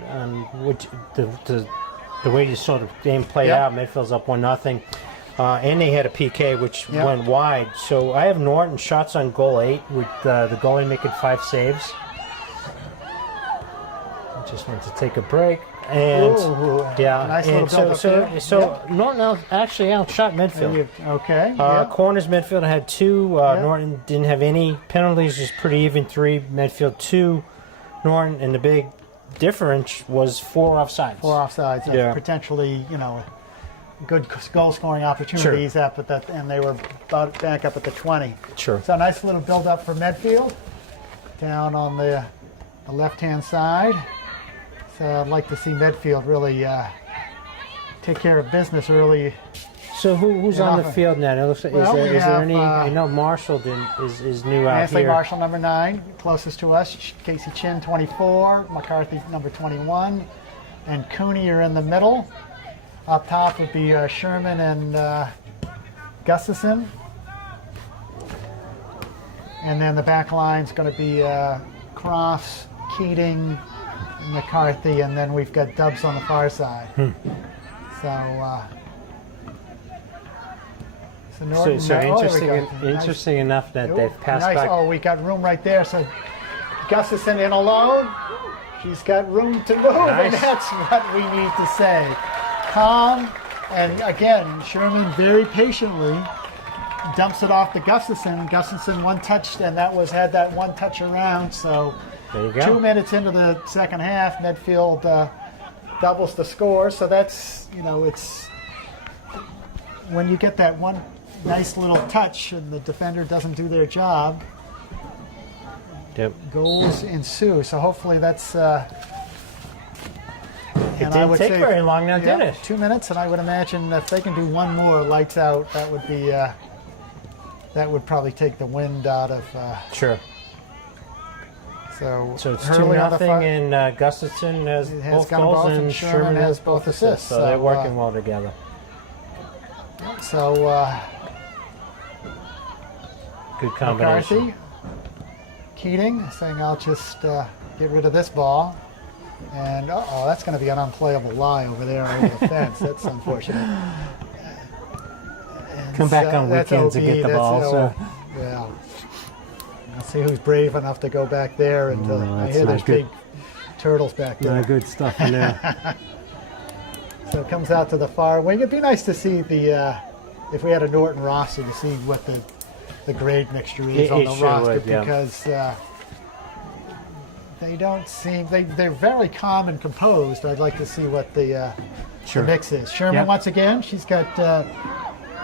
what the way you saw the game play out. Medfield's up 1-0. And they had a PK which went wide. So I have Norton shots on goal 8 with the goalie making 5 saves. I just want to take a break. And nice and so Norton actually outshot Medfield. Okay. Corners, Medfield had 2. Norton didn't have any penalties. Just pretty even 3. Medfield 2. Norton, and the big difference was 4 offsides. 4 offsides. Potentially, good goal scoring opportunities up at that, and they were back up at the 20. Sure. So a nice little build up for Medfield down on the left-hand side. So I'd like to see Medfield really take care of business early. So who's on the field now? It looks like, Well, is there any? I know Marshall is new out Nancy here. Marshall, number 9, closest to us. Casey Chin, 24. McCarthy, number 21. And Cooney are in the middle. Up top would be Sherman and Gustafson. And then the back line's going to be Cross, Keating, McCarthy, and then we've got Dubs on the far side. So Norton, interesting enough that they've passed back. Oh, we got room right there. So Gustafson in alone. She's got room to move, and that's what we need to say. Calm, and again, Sherman very patiently dumps it off to Gustafson. Gustafson one touch, and had that one touch around. So there you go. 2 minutes into the second half, Medfield doubles the score. So that's, it's when you get that one nice little touch and the defender doesn't do their job, goals ensue. So hopefully that's. It didn't take very long now, did it? 2 minutes, and I would imagine if they can do one more lights out, that would be that would probably take the wind out of. Sure. So it's 2-0, and Gustafson has both goals, and Sherman has both assists. So they're working well together. So good combination. McCarthy, Keating saying, "I'll just get rid of this ball." And that's going to be an unplayable lie over there over the fence. That's unfortunate. Come back on weekends and get the ball. Yeah. Let's see who's brave enough to go back there. And I hear there's big turtles back there. Not good stuff in there. So it comes out to the far wing. It'd be nice to see if we had a Norton roster, to see what the grade mixture is on the roster, because they don't seem they're very calm and composed. I'd like to see what the mix is. Sherman once again. She's got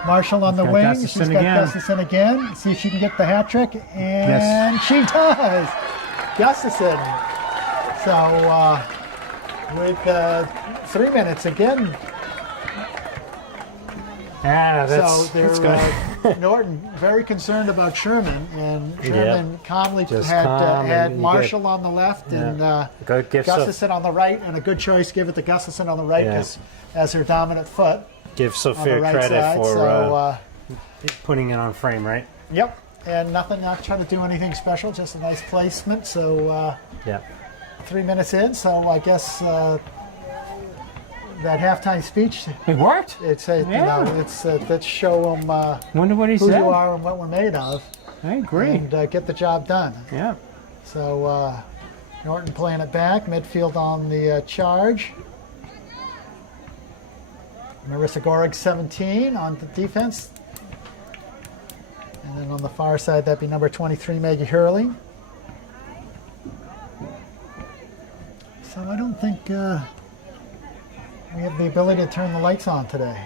Marshall on the wing. Gustafson She's got Gustafson again. See if she can get the hat trick, and she does. Gustafson. So with 3 minutes again, Yeah, so that's they're good. Norton very concerned about Sherman, and Sherman calmly Just had calm had and Marshall on the left and Good gifts Gustafson on the right, and a good choice. Give it to Gustafson on the right as her dominant foot. Give On Sophia the right credit side, for putting it on frame, right? Yep, and nothing. Not trying to do anything special. Just a nice placement. So 3 minutes in. So I guess. That halftime speech, It worked. it's you know, it's let's show them Wonder what he who said. you are and what we're made of, I agree. and get the job done. Yeah. So Norton playing it back, Medfield on the charge. Marissa Gorig 17 on the defense, and then on the far side that'd be number 23 Maggie Hurley. So I don't think. We have the ability to turn the lights on today.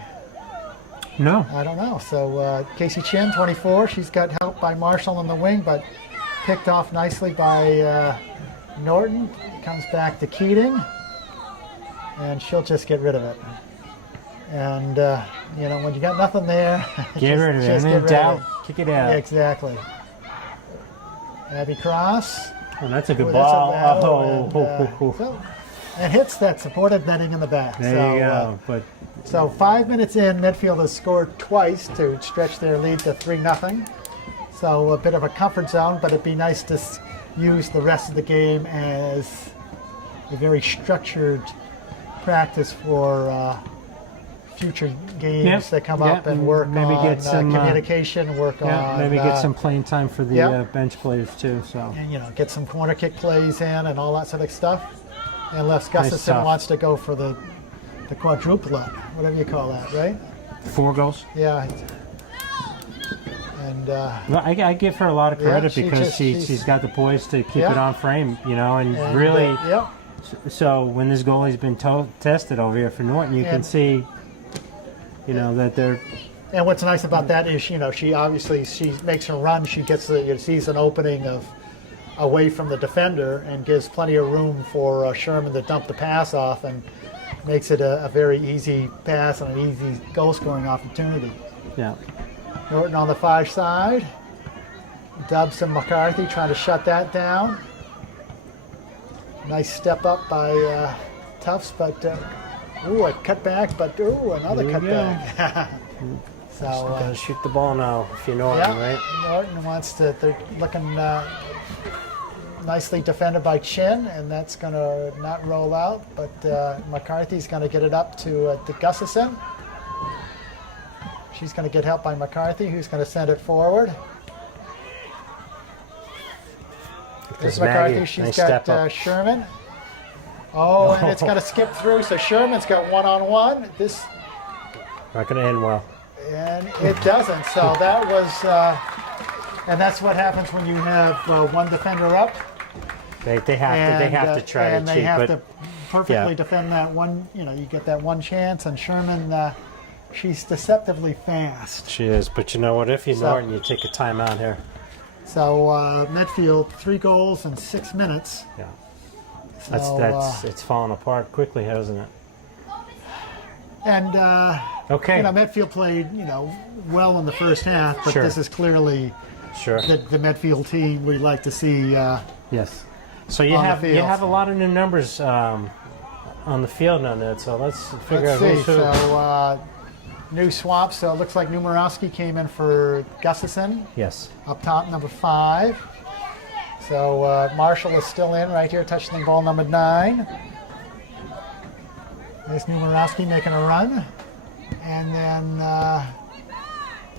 No. I don't know. So Casey Chin, 24. She's got help by Marshall on the wing, but picked off nicely by Norton. Comes back to Keating, and she'll just get rid of it. And you know, when you got nothing there, Get rid of it. And in doubt, kick it out. Exactly. Abby Cross. Oh, that's a good Ooh, ball. that's a Oh, battle, and, and hits that supported netting in the back. there you go. But So 5 minutes in, Medfield has scored twice to stretch their lead to 3-0. So a bit of a comfort zone, but it'd be nice to use the rest of the game as a very structured practice for future games that come up and work maybe on get some communication, work on maybe get some playing time for the bench players too. So and, you know, get some corner kick plays in and all that sort of stuff. Unless Gustafson wants to go for the quadruplet, whatever you call that, right? 4 goals. Yeah. And Well, I give her a lot of credit because she's got the poise to keep it on frame, you know, and really. So when this goalie's been tested over here for Norton, you can see, you know, that they're. And what's nice about that is, you know, she makes her run. She gets sees an opening away from the defender and gives plenty of room for Sherman to dump the pass off and makes it a very easy pass and an easy goal-scoring opportunity. Yeah. Norton on the far side. Dubs and McCarthy trying to shut that down. Nice step up by Tufts, but a cutback, but another cutback. So gotta shoot the ball now if you're Norton, right? Norton wants to. They're looking nicely defended by Chin, and that's going to not roll out. But McCarthy's going to get it up to Gustafson. She's going to get help by McCarthy, who's going to send it forward. There's McCarthy. She's got Sherman. Oh, and it's going to skip through. So Sherman's got one-on-one. This not going to end well. And it doesn't. So that was, and that's what happens when you have one defender up. They have to try and to they cheat, have but to perfectly defend that one. You know, you get that one chance, and Sherman, she's deceptively fast. She is, but you know what? If you're Norton, you take a timeout here. So Medfield 3 goals in 6 minutes. Yeah, so, it's falling apart quickly, hasn't it? And okay, you know, Medfield played well in the first half, but this is clearly the Medfield team we'd like to see. Yes. So you have a lot of new numbers on the field now, Ned. So let's figure out who's who. So new swaps. So it looks like Numerowski came in for Gustafson. Yes. Up top, number 5. So Marshall is still in right here, touching the ball, number 9. There's Numerowski making a run. And then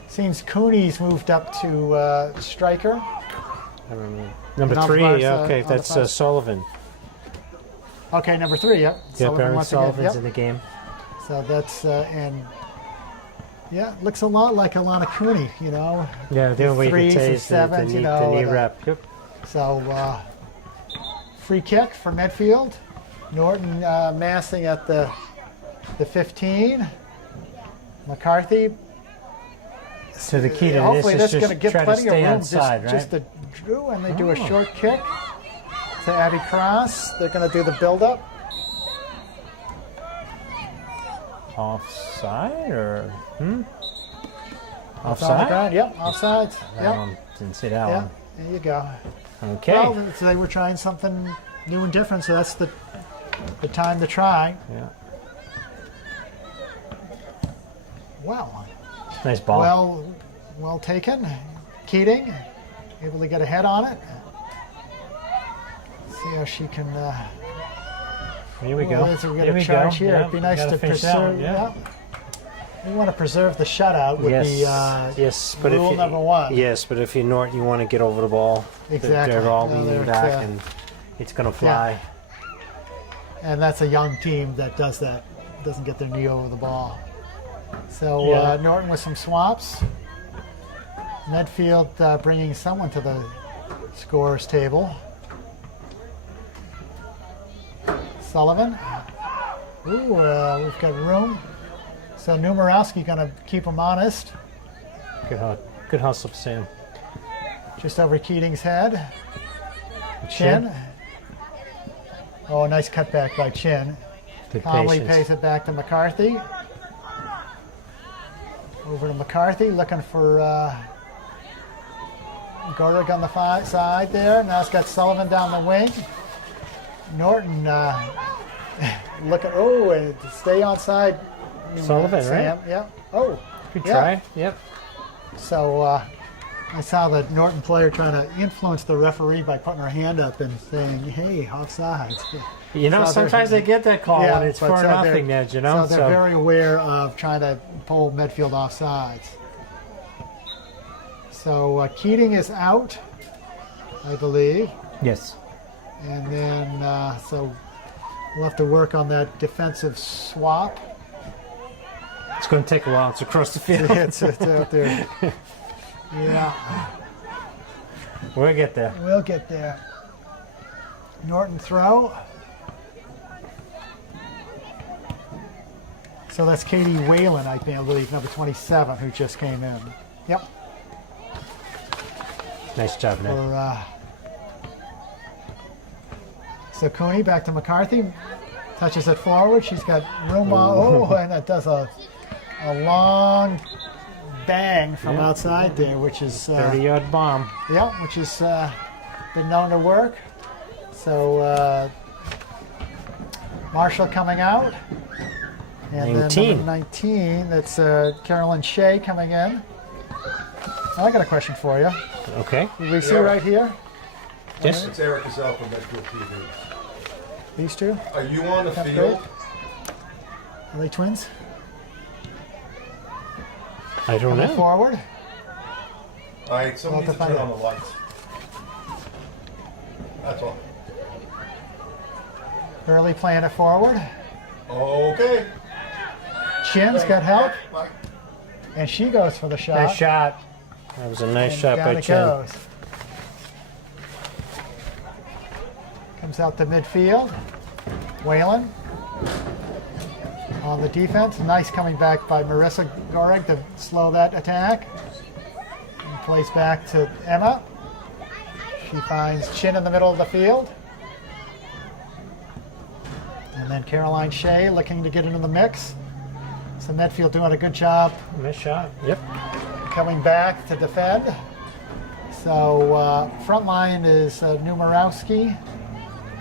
seems Cooney's moved up to striker. I don't know. Number 3, okay, that's Sullivan. Okay, number 3, yep. Barry Sullivan's in the game. So that's, and looks a lot like Alana Cooney, you know. Yeah, the way you can 3s and taste 7s, the knee wrap. Yep. So free kick for Medfield. Norton massing at the 15. McCarthy. So the key to hopefully this is going to give try plenty to stay of room outside, right? just to Drew, and they do a short kick to Abby Cross. They're going to do the build-up. Offside or Offside? Yep, offsides. Yep. Didn't see that Yeah, one. there you go. Okay. Well, so they were trying something new and different, so that's the time to try. Yeah. Well, Nice ball. well taken. Keating, able to get a head on it. See how she can. Here we go. We're going to charge here. Yeah, It'd be nice to finish that preserve. one, yeah. We want to preserve the shutout would be but rule number one. Yes, but if you're Norton, you want to get over the ball. Exactly. They're all No, leaning back, and it's going to fly. And that's a young team that does that. Doesn't get their knee over the ball. So Norton with some swaps. Medfield bringing someone to the scorers table. Sullivan. Ooh, we've got room. So Numerowski going to keep him honest. Good hustle, Sam. Just over Keating's head. Chin. Oh, a nice cutback by Chin. Good Calmly patience. pays it back to McCarthy. Over to McCarthy, looking for Gorig on the side there. Now it's got Sullivan down the wing. Norton looking, and stay on side. Sullivan, Sam. right? Yep. Oh, Good try. Yep. So I saw the Norton player trying to influence the referee by putting her hand up and saying, "Hey, offsides." You know, So sometimes they get that call and it's but for so nothing, they're- Ned, you know? So they're very aware of trying to pull Medfield offsides. So Keating is out, I believe. Yes. And then, so we'll have to work on that defensive swap. It's going to take a while. It's across the field. It's out there. Yeah, We'll get there. we'll get there. Norton throw. So that's Katie Whalen, I believe, number 27, who just came in. Yep. Nice job, Ned. For, so Cooney back to McCarthy. Touches it forward. She's got room on. And it does a long bang from outside there, which is 30-yard bomb. which has been known to work. So Marshall coming out. And 19. then number 19, that's Carolyn Shea coming in. I got a question for you. Okay. Did we see right here? Yes. It's Eric Gazelle from Medfield TV. These two? Are you on the That's field? Are they twins? I don't Coming know. forward. All right, someone We'll needs to have to turn find on the lights. That's all. Early playing it forward. Okay. Chin's got help. Bye. And she goes for the shot. Nice shot. That was a nice And shot down by it Chen. goes. Comes out to midfield. Whalen on the defense. Nice coming back by Marissa Gorig to slow that attack. And plays back to Emma. She finds Chin in the middle of the field. And then Caroline Shea looking to get into the mix. So Medfield doing a good job Nice shot. Yep. coming back to defend. So front line is Numerowski,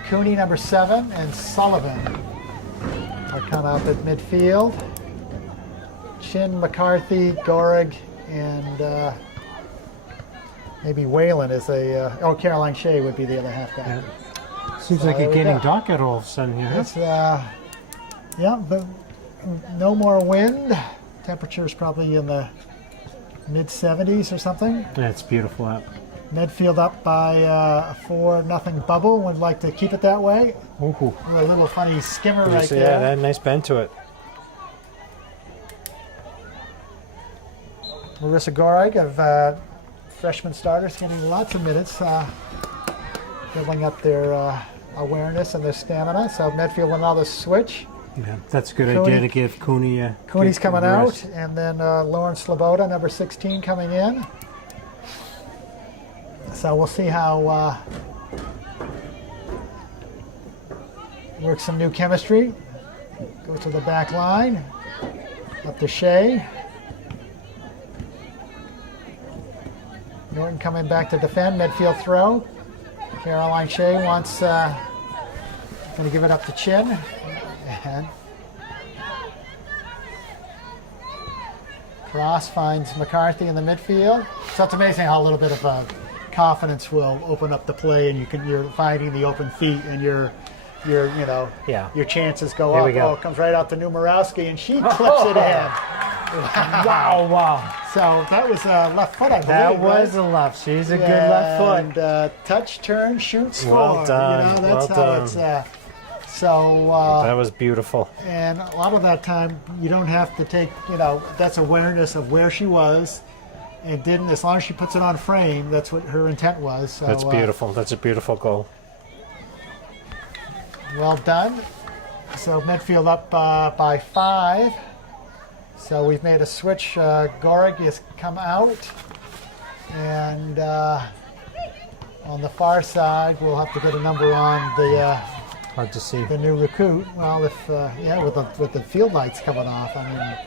Cooney number 7, and Sullivan are coming up at midfield. Chin, McCarthy, Gorig, and maybe Whalen is Caroline Shea would be the other halfback. Seems So like there it's we getting go. dark all of a sudden here. It's, but no more wind. Temperature's probably in the mid 70s or something. Yeah, it's beautiful out. Medfield up by a 4-0 bubble. Would like to keep it that way. Ooh. A little funny skimmer You right see there. that? That nice bend to it. Marissa Gorig of freshman starters getting lots of minutes, building up their awareness and their stamina. So Medfield with another switch. Yeah, that's a good Cooney- idea to give Cooney a Cooney's good coming rest. out, and then Lauren Sloboda, number 16, coming in. So we'll see how work some new chemistry. Go to the back line, up to Shea. Norton coming back to defend. Medfield throw. Caroline Shea wants, going to give it up to Chin. And Cross finds McCarthy in the midfield. So it's amazing how a little bit of confidence will open up the play, and you're finding the open feet, and your your chances go There up. we go. Oh, it comes right out to Numarowski, and she clips it in. Wow. So that was left foot, I believe. That was right? a left. She's a good left foot. And touch, turn, shoot, score. Well done. That's Well how done. it's. So. That was beautiful. And a lot of that time, you don't have to take. That's awareness of where she was, and didn't. As long as she puts it on frame, that's what her intent was. So, That's beautiful. That's a beautiful goal. Well done. So Medfield up by 5. So we've made a switch. Gorig has come out. And on the far side, we'll have to get a number on Hard to see. the new recruit. Well, if with the field lights coming off, I mean,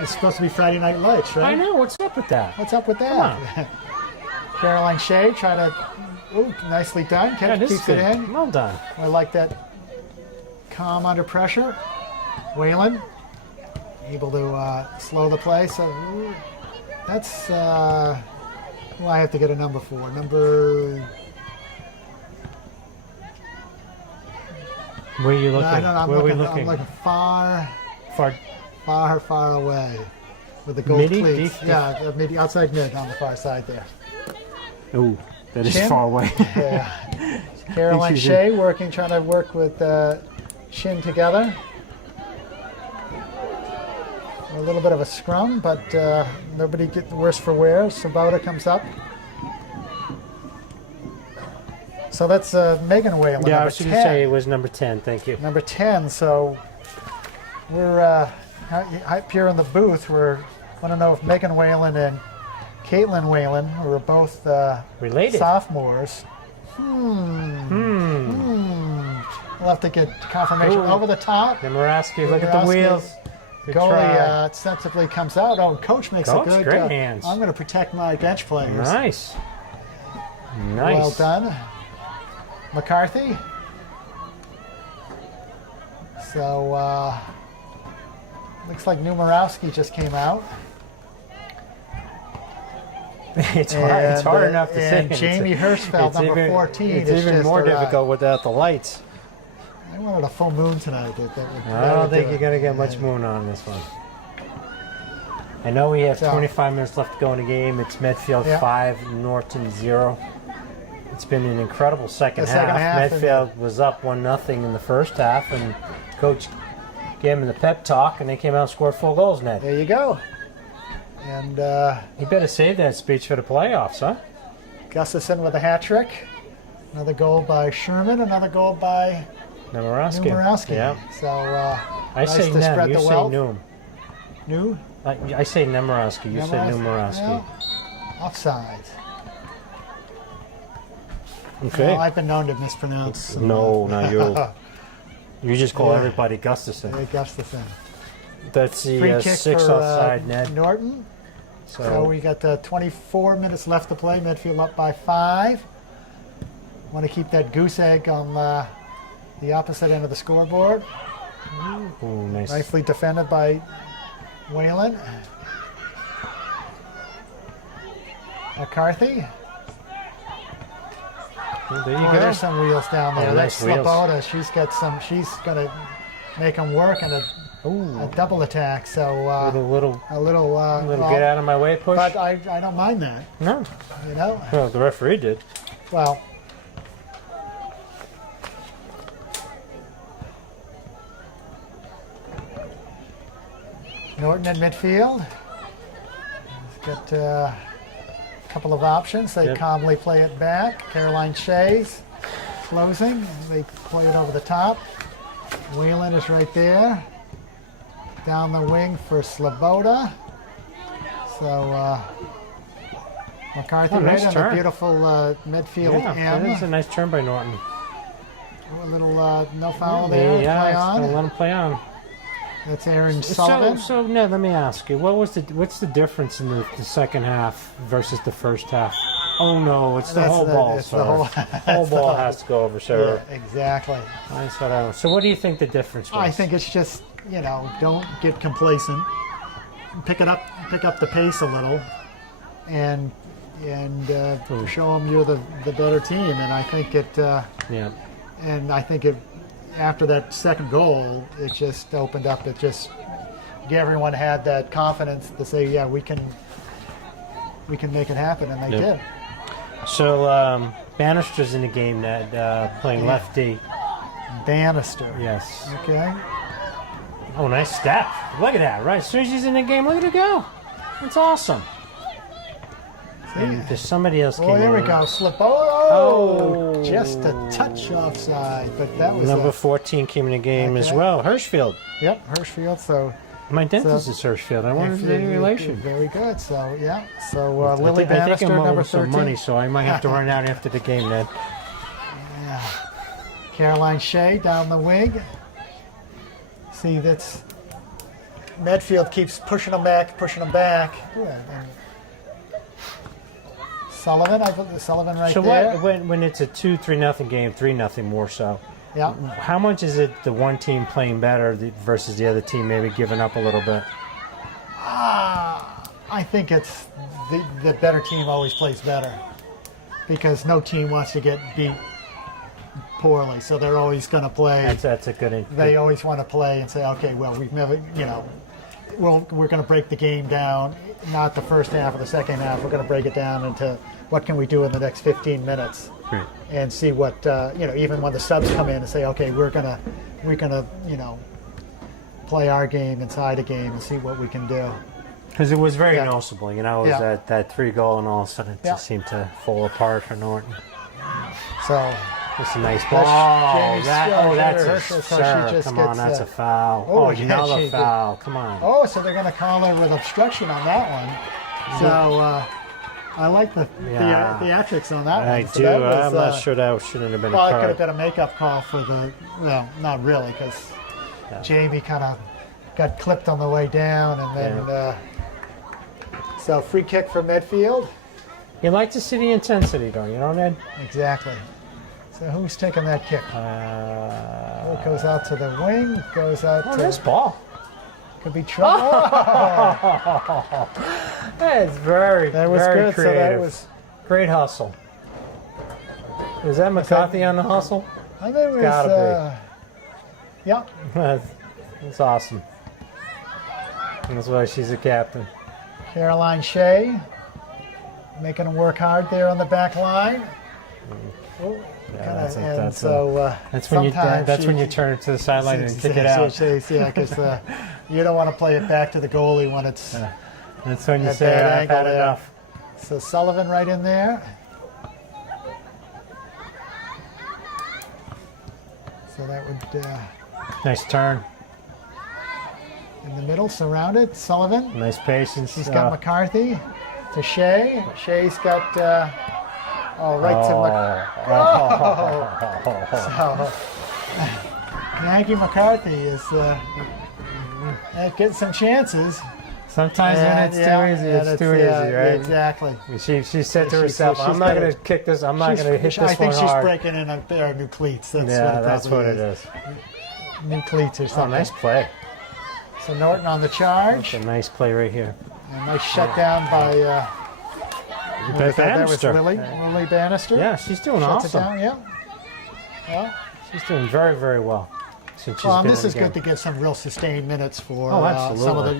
it's supposed to be Friday Night Lights, right? I know. What's up with that? What's up with that? Caroline Shea try to. Ooh, nicely done. Yeah, this Keeps is it good. in. Well done. I like that calm under pressure. Whalen able to slow the play. So that's who I have to get a number for. Number. Where are you looking? I don't know. Where are we looking? I'm looking far away with the gold Midi? cleats. Deep? Yeah, midi, outside mid on the far side there. Ooh, that is Chin? far away. Yeah. Caroline she's Shea trying to work with Chin together. A little bit of a scrum, but nobody get the worse for wear. Sabota comes up. So that's Megan Whalen, Yeah, I number was 10. going to say it was number 10. Thank you. Number 10, so we're up here in the booth. We want to know if Megan Whalen and Caitlin Whalen, who are both Related. sophomores. We'll have to get confirmation. Ooh. Over the top. Nemorowski, look at the Nemorowski. wheels. Good try. Goalie sensibly comes out. Oh, coach makes Coach, a good. great hands. I'm going to protect my bench players. Nice. Nice. Well done. McCarthy. So, looks like Numarowski just came out. It's hard enough to say. And Jamie Hirschfeld, number 14. It's is even just more arrived. difficult without the lights. I wanted a full moon tonight. I don't think you're going to get much moon on this one. I know we have So- 25 minutes left to go in the game. It's Medfield Yeah. 5, Norton 0. It's been an incredible second The second half, and- Medfield was up 1-0 in the first half, and Coach gave him the pep talk, and they came out and scored 4 goals, Ned. There you go. And You better save that speech for the playoffs, huh? Gustafson with a hat trick. Another goal by Sherman. Another goal by Numarowski. Yeah. So I nice say to Nem, spread you the say wealth. Noom. New I say Nemorowski, you say Numarowski. Well, offside. Okay. Well, I've been known to mispronounce. No, not you. You just call Yeah. everybody Gustafson. Gustafson. That's Free the kick 6 for offside, Ned. Norton. So So we got 24 minutes left to play. Medfield up by 5. Want to keep that goose egg on the opposite end of the scoreboard. ooh, nice. Nicely defended by Whalen. McCarthy. Well, there you Boy, go. there's some wheels down there. Oh, That's nice wheels. Sloboda. She's going to make them work in a Ooh, double attack. So little a little well, get out of my way push. But I don't mind that. No, You know. well, the referee did. Well. Norton in midfield. He's got a couple of options. They Yep. calmly play it back. Caroline Shea's closing. They play it over the top. Whelan is right there. Down the wing for Sloboda. So McCarthy Oh, nice right on turn. a beautiful midfield Yeah, M. that is a nice turn by Norton. A little no foul there. Yeah, Play it's on. gonna let him play on. That's Aaron Sullivan. So Ned, let me ask you, what's the difference in the second half versus the first half? Oh no, it's the whole ball. It's the whole ball has to go over, sir. Yeah, exactly. That's what I was. So what do you think the difference was? I think it's just, don't get complacent. Pick up the pace a little, and show them you're the better team. And I think it. Yeah. And I think after that second goal, it just opened up. It just everyone had that confidence to say, yeah, we can make it happen, and they did. So Bannister's in the game, Ned, playing lefty. Bannister. Yes. Okay. Oh, nice step. Look at that. Right as soon as she's in the game, look at her go. That's awesome. And there's somebody else came there we in. go. Slip. Oh, just a touch offside, but that was number 14 came in the game as well. Hirschfield. Yep, Hirschfield. So my dentist is Hirschfield. I wonder if there's any relation. Very good. So yeah. So Lily Bannister, I think I'm number owed 13. some money, so I might have to run out after the game, Ned. Yeah. Caroline Shea down the wing. See, that's Medfield keeps pushing them back. Yeah, Sullivan right there. So when it's a 2-3-0 game, 3-0 more so. Yeah. How much is it the one team playing better versus the other team maybe giving up a little bit? I think it's the better team always plays better because no team wants to get beat poorly, so they're always going to play. That's a good. They always want to play and say, okay, well, we've never, we're going to break the game down, not the first half or the second half. We're going to break it down into what can we do in the next 15 minutes, right. And see what even when the subs come in and say, okay, we're gonna play our game inside a game and see what we can do. Because it was very noticeable, it was Yeah. that 3 goal, and all of a sudden it just seemed to fall apart for Norton. So. It's a nice ball. That's a sir. Come on, that's a foul. Another foul. Come on. Oh, so they're going to call her with obstruction on that one. So I like the theatrics on that one. I do. I'm not sure that shouldn't have been a card. Well, it could have been a makeup call for not really, because Jamie kind of got clipped on the way down, and then so free kick for Medfield. You like to see the intensity, don't you, Ned? Exactly. So who's taking that kick? It goes out to the wing. Goes out to this ball. Could be trouble. That is very good. Creative. So that was great hustle. Was that McCarthy on the hustle? I think it was. Gotta be. Yeah. That's awesome. That's why she's a captain. Caroline Shea making them work hard there on the back line. That's when you turn to the sideline and kick it out. Because you don't want to play it back to the goalie when it's. That's when you say, I've had enough. So Sullivan right in there. So that would. Nice turn. In the middle, surrounded. Sullivan. Nice patience. He's got McCarthy to Shea. Shea's got. Right to So Maggie McCarthy is getting some chances. Sometimes when it's too easy, it's too easy, right? Exactly. She said to herself, I'm not going to kick this, I'm not going to hit this one hard. I think she's breaking in a pair of new cleats. That's what it is. New cleats or something. Oh, nice play. So Norton on the charge. That's a nice play right here. A nice shutdown by... That was Lily Bannister. Yeah, she's doing awesome. It down, Well, she's doing very, very well. This is good to get some real sustained minutes for some of the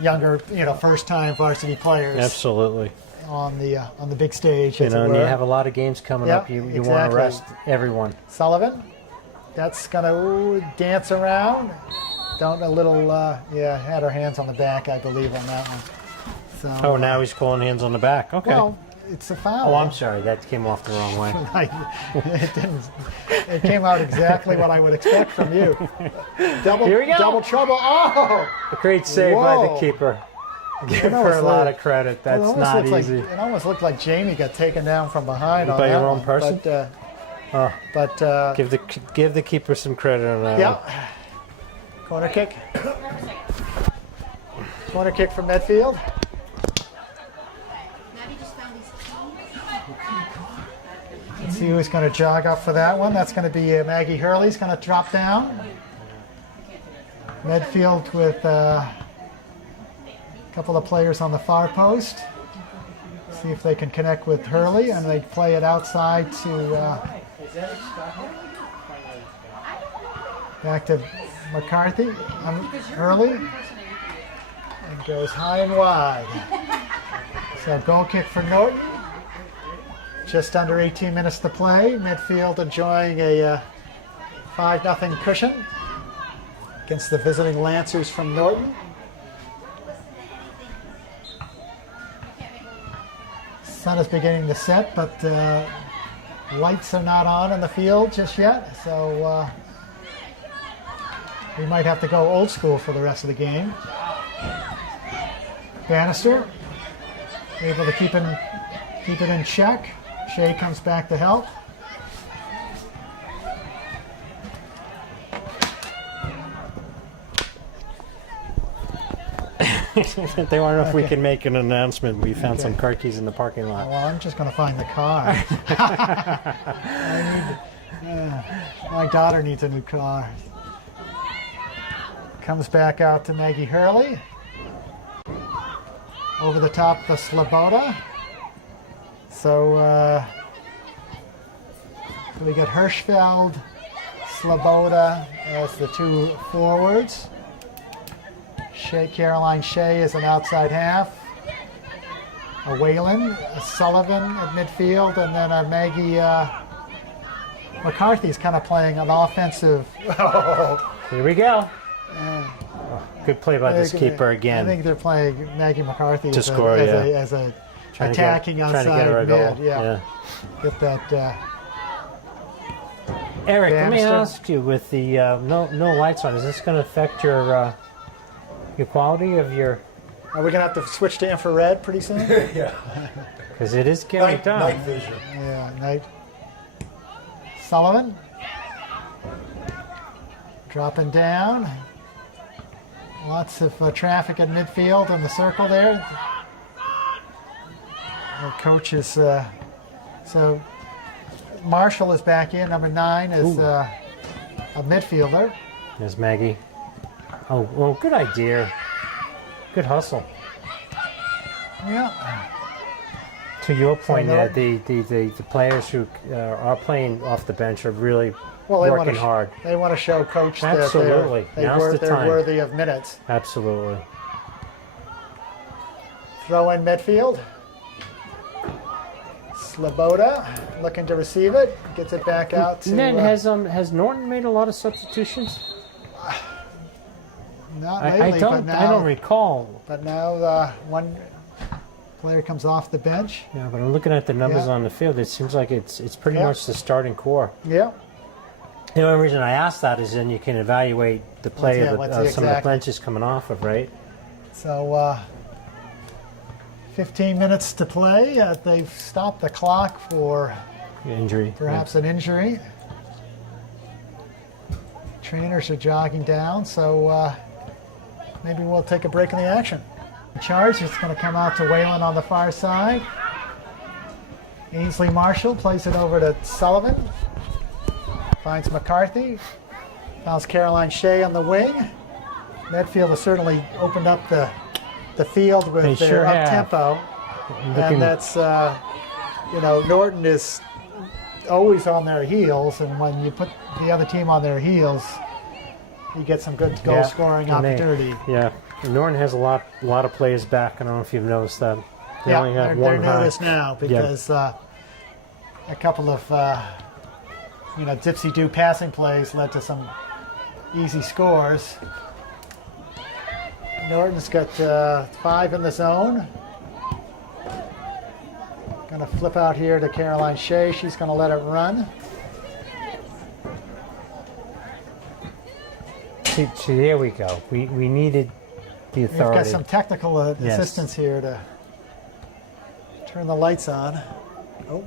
younger, first-time varsity players. Absolutely. On the big stage. And you have a lot of games coming up. You want to rest everyone. Sullivan, that's gonna dance around. Had her hands on the back, I believe, on that one. So, now he's calling hands on the back. Okay. Well, it's a foul. Oh, I'm sorry. That came off the wrong way. It didn't. It came out exactly what I would expect from you. Here we go. Double trouble. Oh! A great save by the keeper. Give her a lot of credit. That's not easy. It almost looked like Jamie got taken down from behind on by that your own one, person. But give the keeper some credit on that. Yeah. Corner kick. Corner kick from Medfield. Let's see who's going to jog up for that one. That's going to be Maggie Hurley's going to drop down. Medfield with a couple of players on the far post. See if they can connect with Hurley, and they play it outside to back to McCarthy. Hurley. And goes high and wide. So goal kick for Norton. Just under 18 minutes to play. Medfield enjoying a 5-0 cushion against the visiting Lancers from Norton. Sun is beginning to set, but lights are not on in the field just yet, so we might have to go old school for the rest of the game. Bannister able to keep it in check. Shea comes back to help. They want to know if we can make an announcement. We found some car keys in the parking lot. Well, I'm just going to find the car. My daughter needs a new car. Comes back out to Maggie Hurley. Over the top to Sloboda. So we got Hirschfeld, Sloboda as the two forwards. Caroline Shea is an outside half. A Whalen, a Sullivan at midfield, and then a Maggie McCarthy's kind of playing an offensive. Here we go. Good play by this keeper again. I think they're playing Maggie McCarthy to as score, as a attacking outside mid. Yeah. Get that. Eric, let me Bannister. ask you: with the no lights on, is this going to affect your quality of your? Are we gonna have to switch to infrared pretty soon? Yeah. Because it is getting dark. Night vision. Yeah, night. Sullivan. Dropping down. Lots of traffic at midfield in the circle there. Our coach is, so Marshall is back in. Number 9 is a midfielder. There's Maggie. Oh, well, good idea. Good hustle. Yeah. To your point, So the players who are playing off the bench are really Well, working hard. They want to show coach that Absolutely. Now's the they're time. worthy of minutes. Absolutely. Throw in midfield. Sloboda looking to receive it. Gets it back out to... Ned, has Norton made a lot of substitutions? Not I lately, but don't now, recall. but now one player comes off the bench. Yeah, but I'm looking at the numbers Yeah. on the field. It seems like it's pretty Yeah. much the starting core. Yeah. The only reason I ask that is then you can evaluate the play Let's see, of let's some see of the exactly. benches coming off of, right? So 15 minutes to play. They've stopped the clock for Injury. perhaps an injury. Trainers are jogging down, so maybe we'll take a break in the action. Charge, it's going to come out to Whalen on the far side. Ainsley Marshall plays it over to Sullivan. Finds McCarthy. Finds Caroline Shea on the wing. Medfield has certainly opened up the field with They their sure have. up-tempo. Looking- And that's, Norton is always on their heels, and when you put the other team on their heels, you get some good goal-scoring and they- opportunity. Yeah. Norton has a lot of players back. I don't know if you've noticed that. They only have they're one high. noticed now because a couple of dipsy-do passing plays led to some easy scores. Norton's got 5 in the zone. Going to flip out here to Caroline Shea. She's going to let it run. See, there we go. We needed the We've authority. got some technical assistance here to turn the lights on. Oh.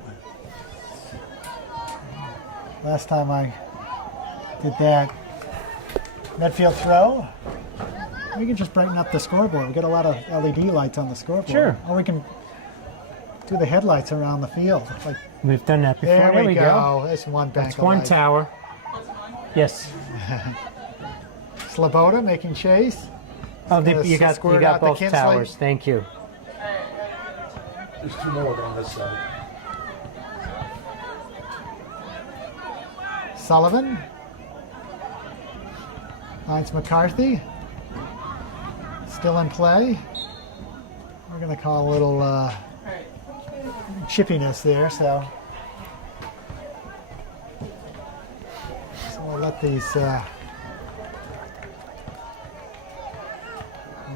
Last time I did that, Medfield throw. We can just brighten up the scoreboard. We got a lot of LED lights on the scoreboard. Sure. Or we can do the headlights around the field. Like, We've done that before. there we go. go. There's one bank That's of one lights. tower. Yes. Sloboda making chase. Oh, gonna you got squirt out the both Kinsley. towers. Thank you. There's 2 more on this side. Sullivan finds McCarthy. Still in play. We're going to call a little chippiness there, so we'll let these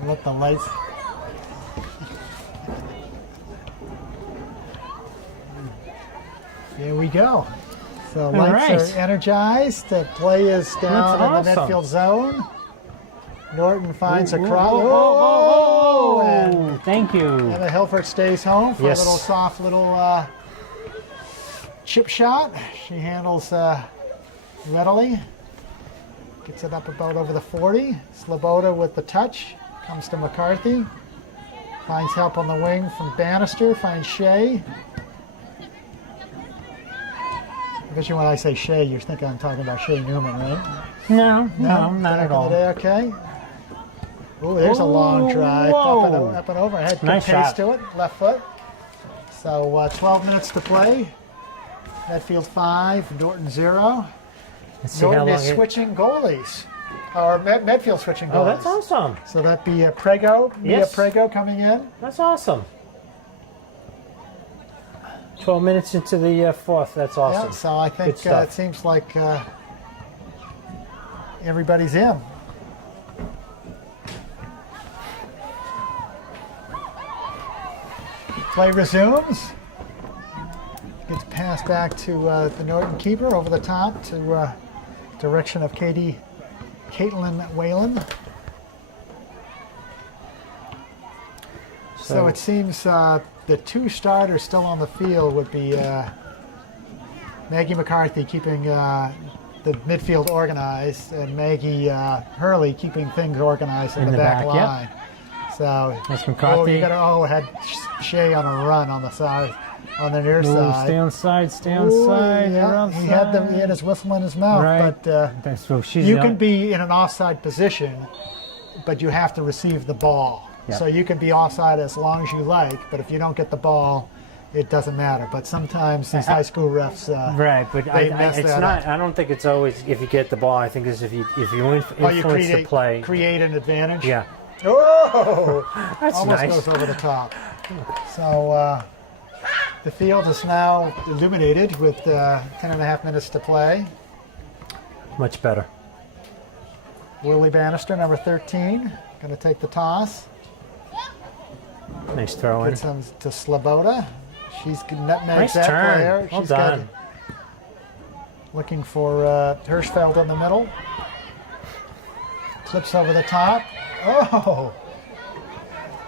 let the lights. There we go. So lights right. are energized. The play is down in That's the awesome. midfield zone. Norton finds a Ooh, cross. whoa, whoa, whoa, whoa. And Thank you. Emma Hilfert stays home for Yes. a little soft little chip shot. She handles readily. Gets it up about over the 40. Sloboda with the touch. Comes to McCarthy. Finds help on the wing from Bannister. Finds Shea. I guess when I say Shea, you think I'm talking about Shea Newman, right? No, not Back at in the all. day, okay. Ooh, there's a long drive. Whoa. Up and overhead. Good Nice pace shot. to it. Left foot. So 12 minutes to play. Medfield 5, Norton 0. Let's see how Norton long is it- switching goalies. Or Medfield switching goalies. Oh, that's awesome. So that'd be Prego. Yes. Mia Prego coming in. That's awesome. 12 minutes into the fourth. That's awesome. Yeah, so I think Good stuff. it seems like everybody's in. Play resumes. Gets passed back to the Norton keeper over the top to direction of Caitlin Whalen. So it seems the 2 starters still on the field would be Maggie McCarthy keeping the midfield organized and Maggie Hurley keeping things organized in the back yep. line. So That's McCarthy. had Shea on a run on the side, on the near Ooh, side. stay on side, stay on Ooh, side. yeah, You're he had his whistle in his mouth, Right. but So she's you the- can be in an offside position, but you have to receive the ball. Yeah. So you can be offside as long as you like, but if you don't get the ball, it doesn't matter. But sometimes these high school refs, Right, but they mess it's that not. up. I don't think it's always if you get the ball. I think it's if you influence you the play. create an advantage. Yeah, Oh, that's almost nice. goes over the top. So the field is now illuminated with 10.5 minutes to play. Much better. Willie Bannister, number 13, going to take the toss. Nice throw in. Gets him to Sloboda. She's nutmegs Nice that turn. player. Well She's done. looking for Hirschfeld in the middle. Clips over the top. Oh!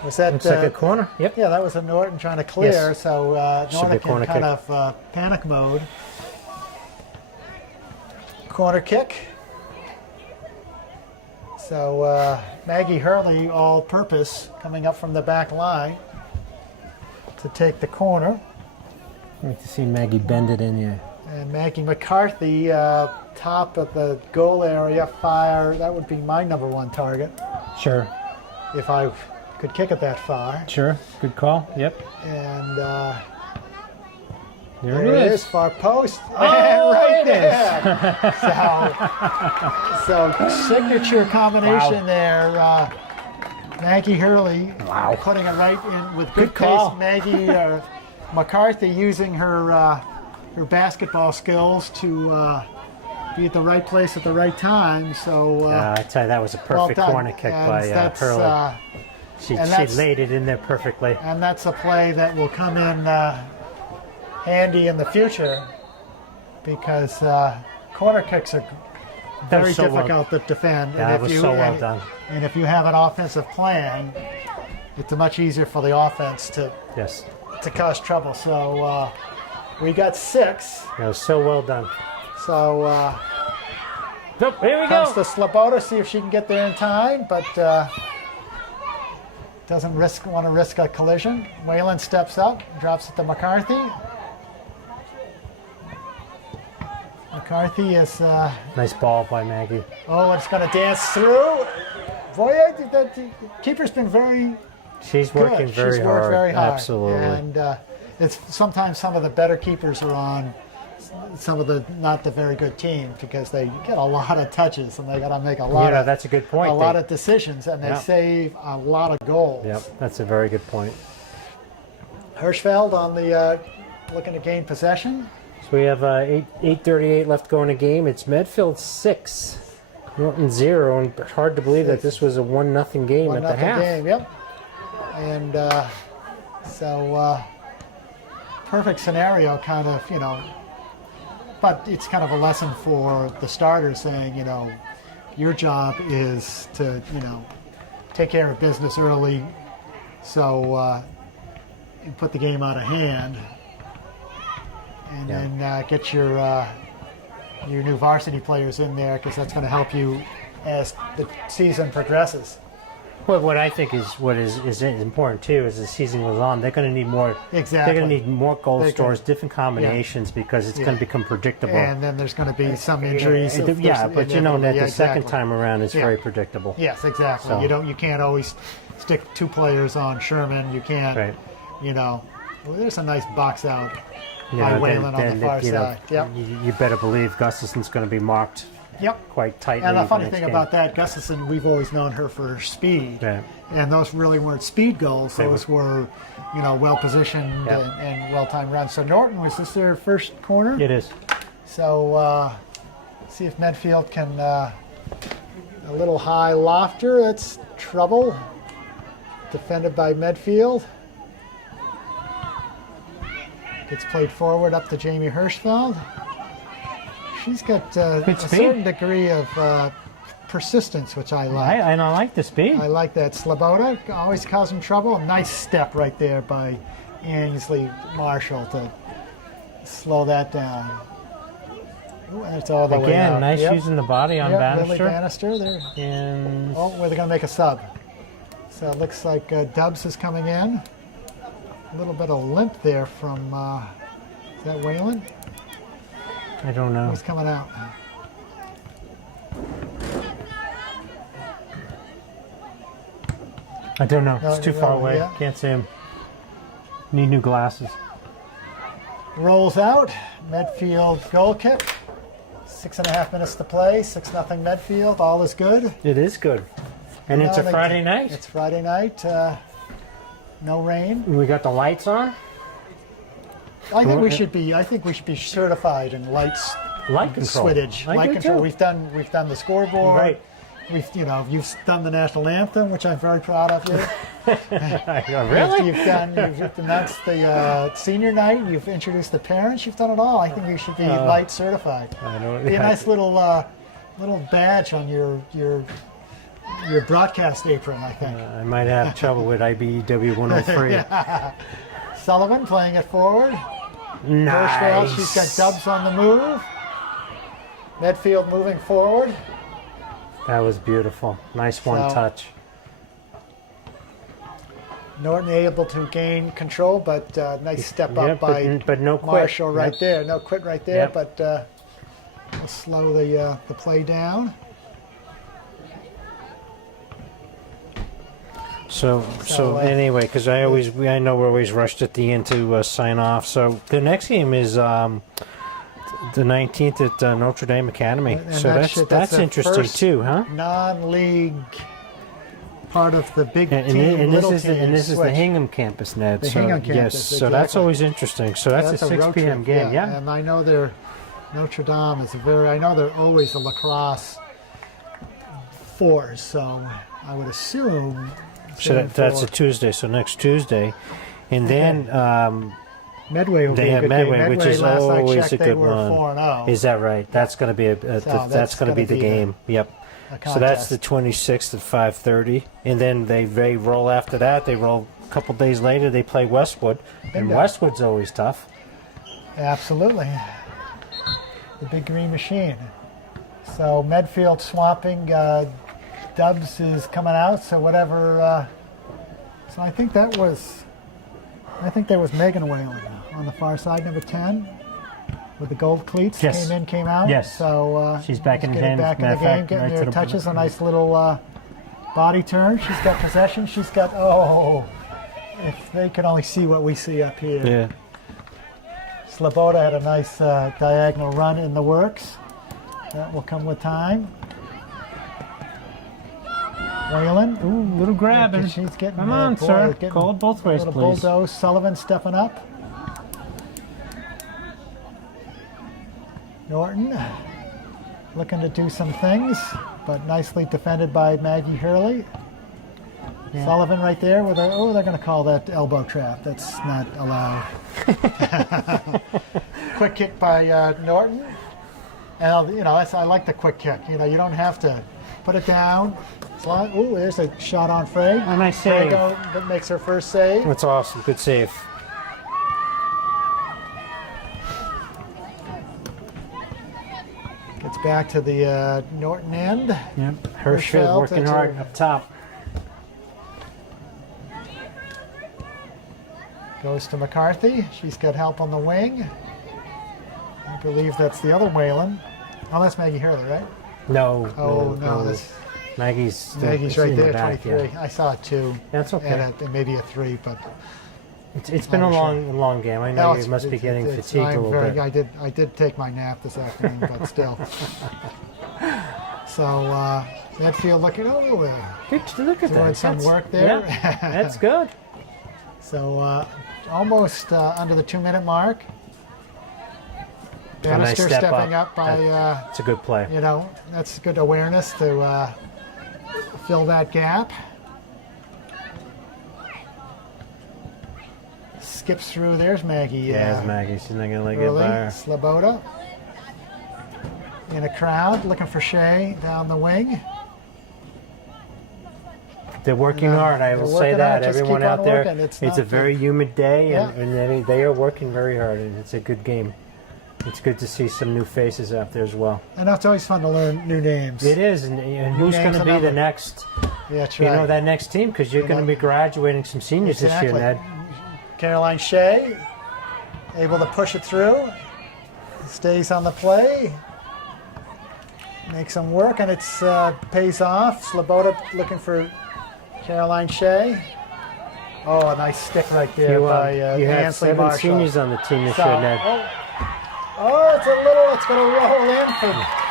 Was that? Looks like a corner. Yep. Yeah, that was a Norton trying to clear. Yes. So Should be Norton a corner in kind kick. of panic mode. Corner kick. So Maggie Hurley, all-purpose, coming up from the back line to take the corner. I like to see Maggie bend it in here. And Maggie McCarthy, top of the goal area, fire. That would be my number 1 target Sure, if I could kick it that far. sure. Good call. Yep. And There there it it is. is, far post. Oh, And right there it there. So signature combination there. Maggie Hurley putting it right in with good call. pace. Maggie McCarthy using her basketball skills to be at the right place at the right time. So I tell you, that was a well perfect done. corner kick And by that's, Hurley. She and that's- laid it in there perfectly. and that's a play that will come in handy in the future because corner kicks are That was very so well- difficult to defend. Yeah, that was so well done. And if you have an offensive plan, it's much easier for the offense to Yes, cause trouble. So we got 6. that was so well done. So Nope, here we Comes go. to Sloboda, see if she can get there in time, but doesn't want to risk a collision. Whalen steps up, drops it to McCarthy. McCarthy is... Nice ball by Maggie. oh, it's going to dance through. Boy, the keeper's been very She's good. working She's very worked hard. very hard. Absolutely. And it's sometimes some of the better keepers are on some of the not the very good teams because they get a lot of touches and they got to make a lot of that's a good point. a lot of decisions and they Yeah. save a lot of goals. Yep, that's a very good point. Hirschfeld on the looking to gain possession. So we have 8:38 left to go in the game. It's Medfield 6, Norton 0, and hard to believe that this was a 1-0 game at the 1-0 half. game, yep. And so perfect scenario, kind of, but it's kind of a lesson for the starters saying, your job is to, take care of business early so you put the game out of hand and then get your new varsity players in there because that's going to help you as the season progresses. Well, what I think is important too is the season goes on. They're going to need more. Exactly. They're going to need more goal They stores, different combinations because it's going to become predictable. And then there's going to be some injuries. But the second time around is very predictable. Yes, exactly. So. You can't always stick 2 players on Sherman. You can't. Right. Well, there's a nice box out by Whalen on the far side. Yep. You better believe Gustafson's going to be marked. Yep. Quite tightly. And the funny next thing game. about that, Gustafson, we've always known her for speed. Yeah. And those really weren't speed goals. Those were, well positioned Yep. and well timed runs. So Norton, was this their first corner? It is. So see if Medfield can a little high lofter. That's trouble. Defended by Medfield. Gets played forward up to Jamie Hirschfeld. She's got a certain degree of persistence, which I like. I like the speed. I like that. Sloboda always causing trouble. A nice step right there by Ainsley Marshall to slow that down. Ooh, and it's all the way Again, out. nice using the body on Lily Bannister. Bannister there. And Oh, where they're going to make a sub. So it looks like Dubs is coming in. A little bit of limp there from, is that Whalen? I don't know. Who's coming out? I don't know. No, It's too no, far away. yeah. Can't see him. Need new glasses. Rolls out. Medfield goal kick. 6.5 minutes to play. 6-0 Medfield. All is good. It is good. And it's a Friday night. It's Friday night. No rain. We got the lights on. I think we should be certified in lights, Light control. swittage, I light do control. too. We've done the scoreboard. Right. You've done the national anthem, which I'm very proud of you. Really? You've announced the senior night. You've introduced the parents. You've done it all. I think you should be light certified. I don't. Be a nice little badge on your broadcast apron, I think. I might have trouble with IBEW 103. Sullivan playing it forward. Nice. Hirschfeld, she's got Dubs on the move. Medfield moving forward. That was beautiful. Nice one So- touch. Norton able to gain control, but nice step up Yep, by but no quit. Marshall right Yep. there. No quit right there, Yep. but we'll slow the play down. So anyway, because I know we're always rushed at the end to sign off. So the next game is the 19th at Notre Dame Academy. And So that's the interesting first too, huh? Non-league part of the big And team, little this team is the switch. Hingham campus, Ned. The so, Hingham yes, campus, so that's exactly. always interesting. So that's a 6 road p.m. trip, game, yeah. And I know Notre Dame is I know they're always a lacrosse force, so I would assume. So that's a Tuesday. So next Tuesday, and then Medway will they be a have good Medway, game. which is last I always checked, a they good were one. 4-0. Is that right? That's going to be that's going to be the game. Yep. So that's the 26th at 5:30, and then they roll after that. They roll a couple days later. They play Westwood, and Bingo. Westwood's always tough. Absolutely. The big green machine. So Medfield swamping. Dubs is coming out. So whatever. So I think there was Megan Whalen on the far side, number 10, with the gold cleats. Yes. Came in, came out. Yes. So she's back in the getting game. back in the game, getting their touches. A nice little body turn. She's got possession. She's got. Oh, if they could only see what we see up here. Yeah. Sloboda had a nice diagonal run in the works. That will come with time. Whalen. Ooh, little grabbing. She's getting. Come on, boy, sir. getting Call it both ways, a little please. bulldoze. Sullivan stepping up. Norton looking to do some things, but nicely defended by Maggie Hurley. Yeah. Sullivan right there with a, they're going to call that elbow trap. That's not allowed. Quick kick by Norton. And, I like the quick kick. You don't have to put it down. Ooh, there's a shot on Frey. A nice save. That makes her first save. That's awesome. Good save. Gets back to the Norton end. Yep. Hirschfeld working hard up top. Goes to McCarthy. She's got help on the wing. I believe that's the other Whalen. Oh, that's Maggie Hurley, right? No. No, that's Maggie's right there, back, 23. yeah. I saw a 2. That's okay. And maybe a 3, but it's been a long game. I know you must be getting fatigued a little bit. I did take my nap this afternoon, but still. So Medfield looking over there. Look at doing that. some work there. Yeah, that's good. So almost under the 2-minute mark. Nice Bannister stepping up by. It's a good play. That's good awareness to fill that gap. Skips through. There's Maggie. There's Maggie. She's not going to let it get by her. Sloboda. In a crowd, looking for Shea down the wing. They're working hard. I will say that. Everyone out there, it's a very humid day, Yeah. and they are working very hard, and it's a good game. It's good to see some new faces out there as well. And it's always fun to learn new names. It is, and who's going to be the next? Yeah, that's right. That next team, because you're going to be graduating some seniors this year, Ned. Caroline Shea, able to push it through, stays on the play, makes them work, and it's pays off. Sloboda looking for Caroline Shea. Oh, a nice stick right there by you had Ansley 7 Marshall. seniors on the team this year, Ned. It's going to roll in.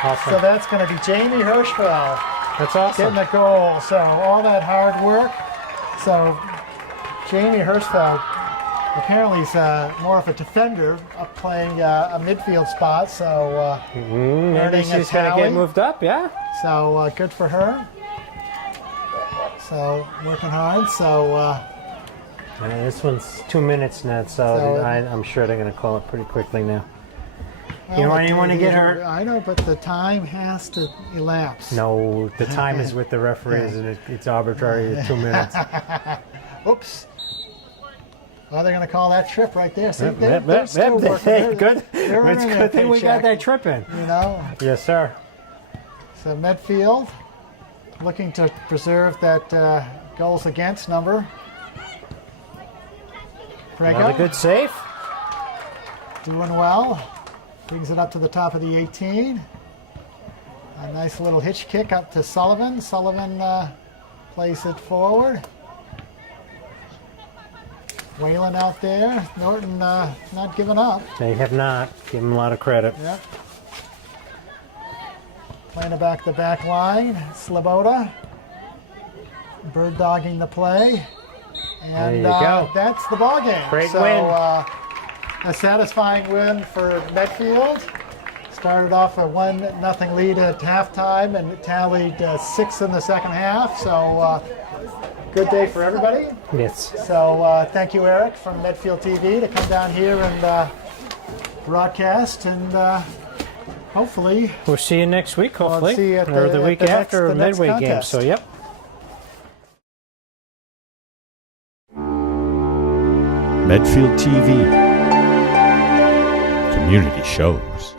Awesome. So that's going to be Jamie Hirschfeld. That's awesome. Getting the goal. So all that hard work. So Jamie Hirschfeld apparently is more of a defender, up playing a midfield spot. So maybe she's going to get moved up, yeah. So good for her. So working hard. So this one's 2 minutes, Ned. So I'm sure they're going to call it pretty quickly now. You don't want to get hurt. I know, but the time has to elapse. No, the time is with the referees, and it's arbitrary at 2 minutes. Oops. Oh, they're going to call that trip right there. See, Good. It's a good thing we got that trip in. Yes, sir. So Medfield looking to preserve that goals against number. Another good save. Doing well. Brings it up to the top of the 18. A nice little hitch kick up to Sullivan. Sullivan plays it forward. Whalen out there. Norton not giving up. They have not. Give them a lot of credit. Yep. Playing it back the back line. Sloboda. Bird dogging the play. And there you go. That's the ball game. Great win. A satisfying win for Medfield. Started off a 1-0 lead at halftime and tallied 6 in the second half. So good day for everybody. Yes. So thank you, Eric, from Medfield TV, to come down here and broadcast. And hopefully we'll see you next week. Hopefully, see you at or the week after the midway next game. contest. So yep. Medfield TV. Community shows.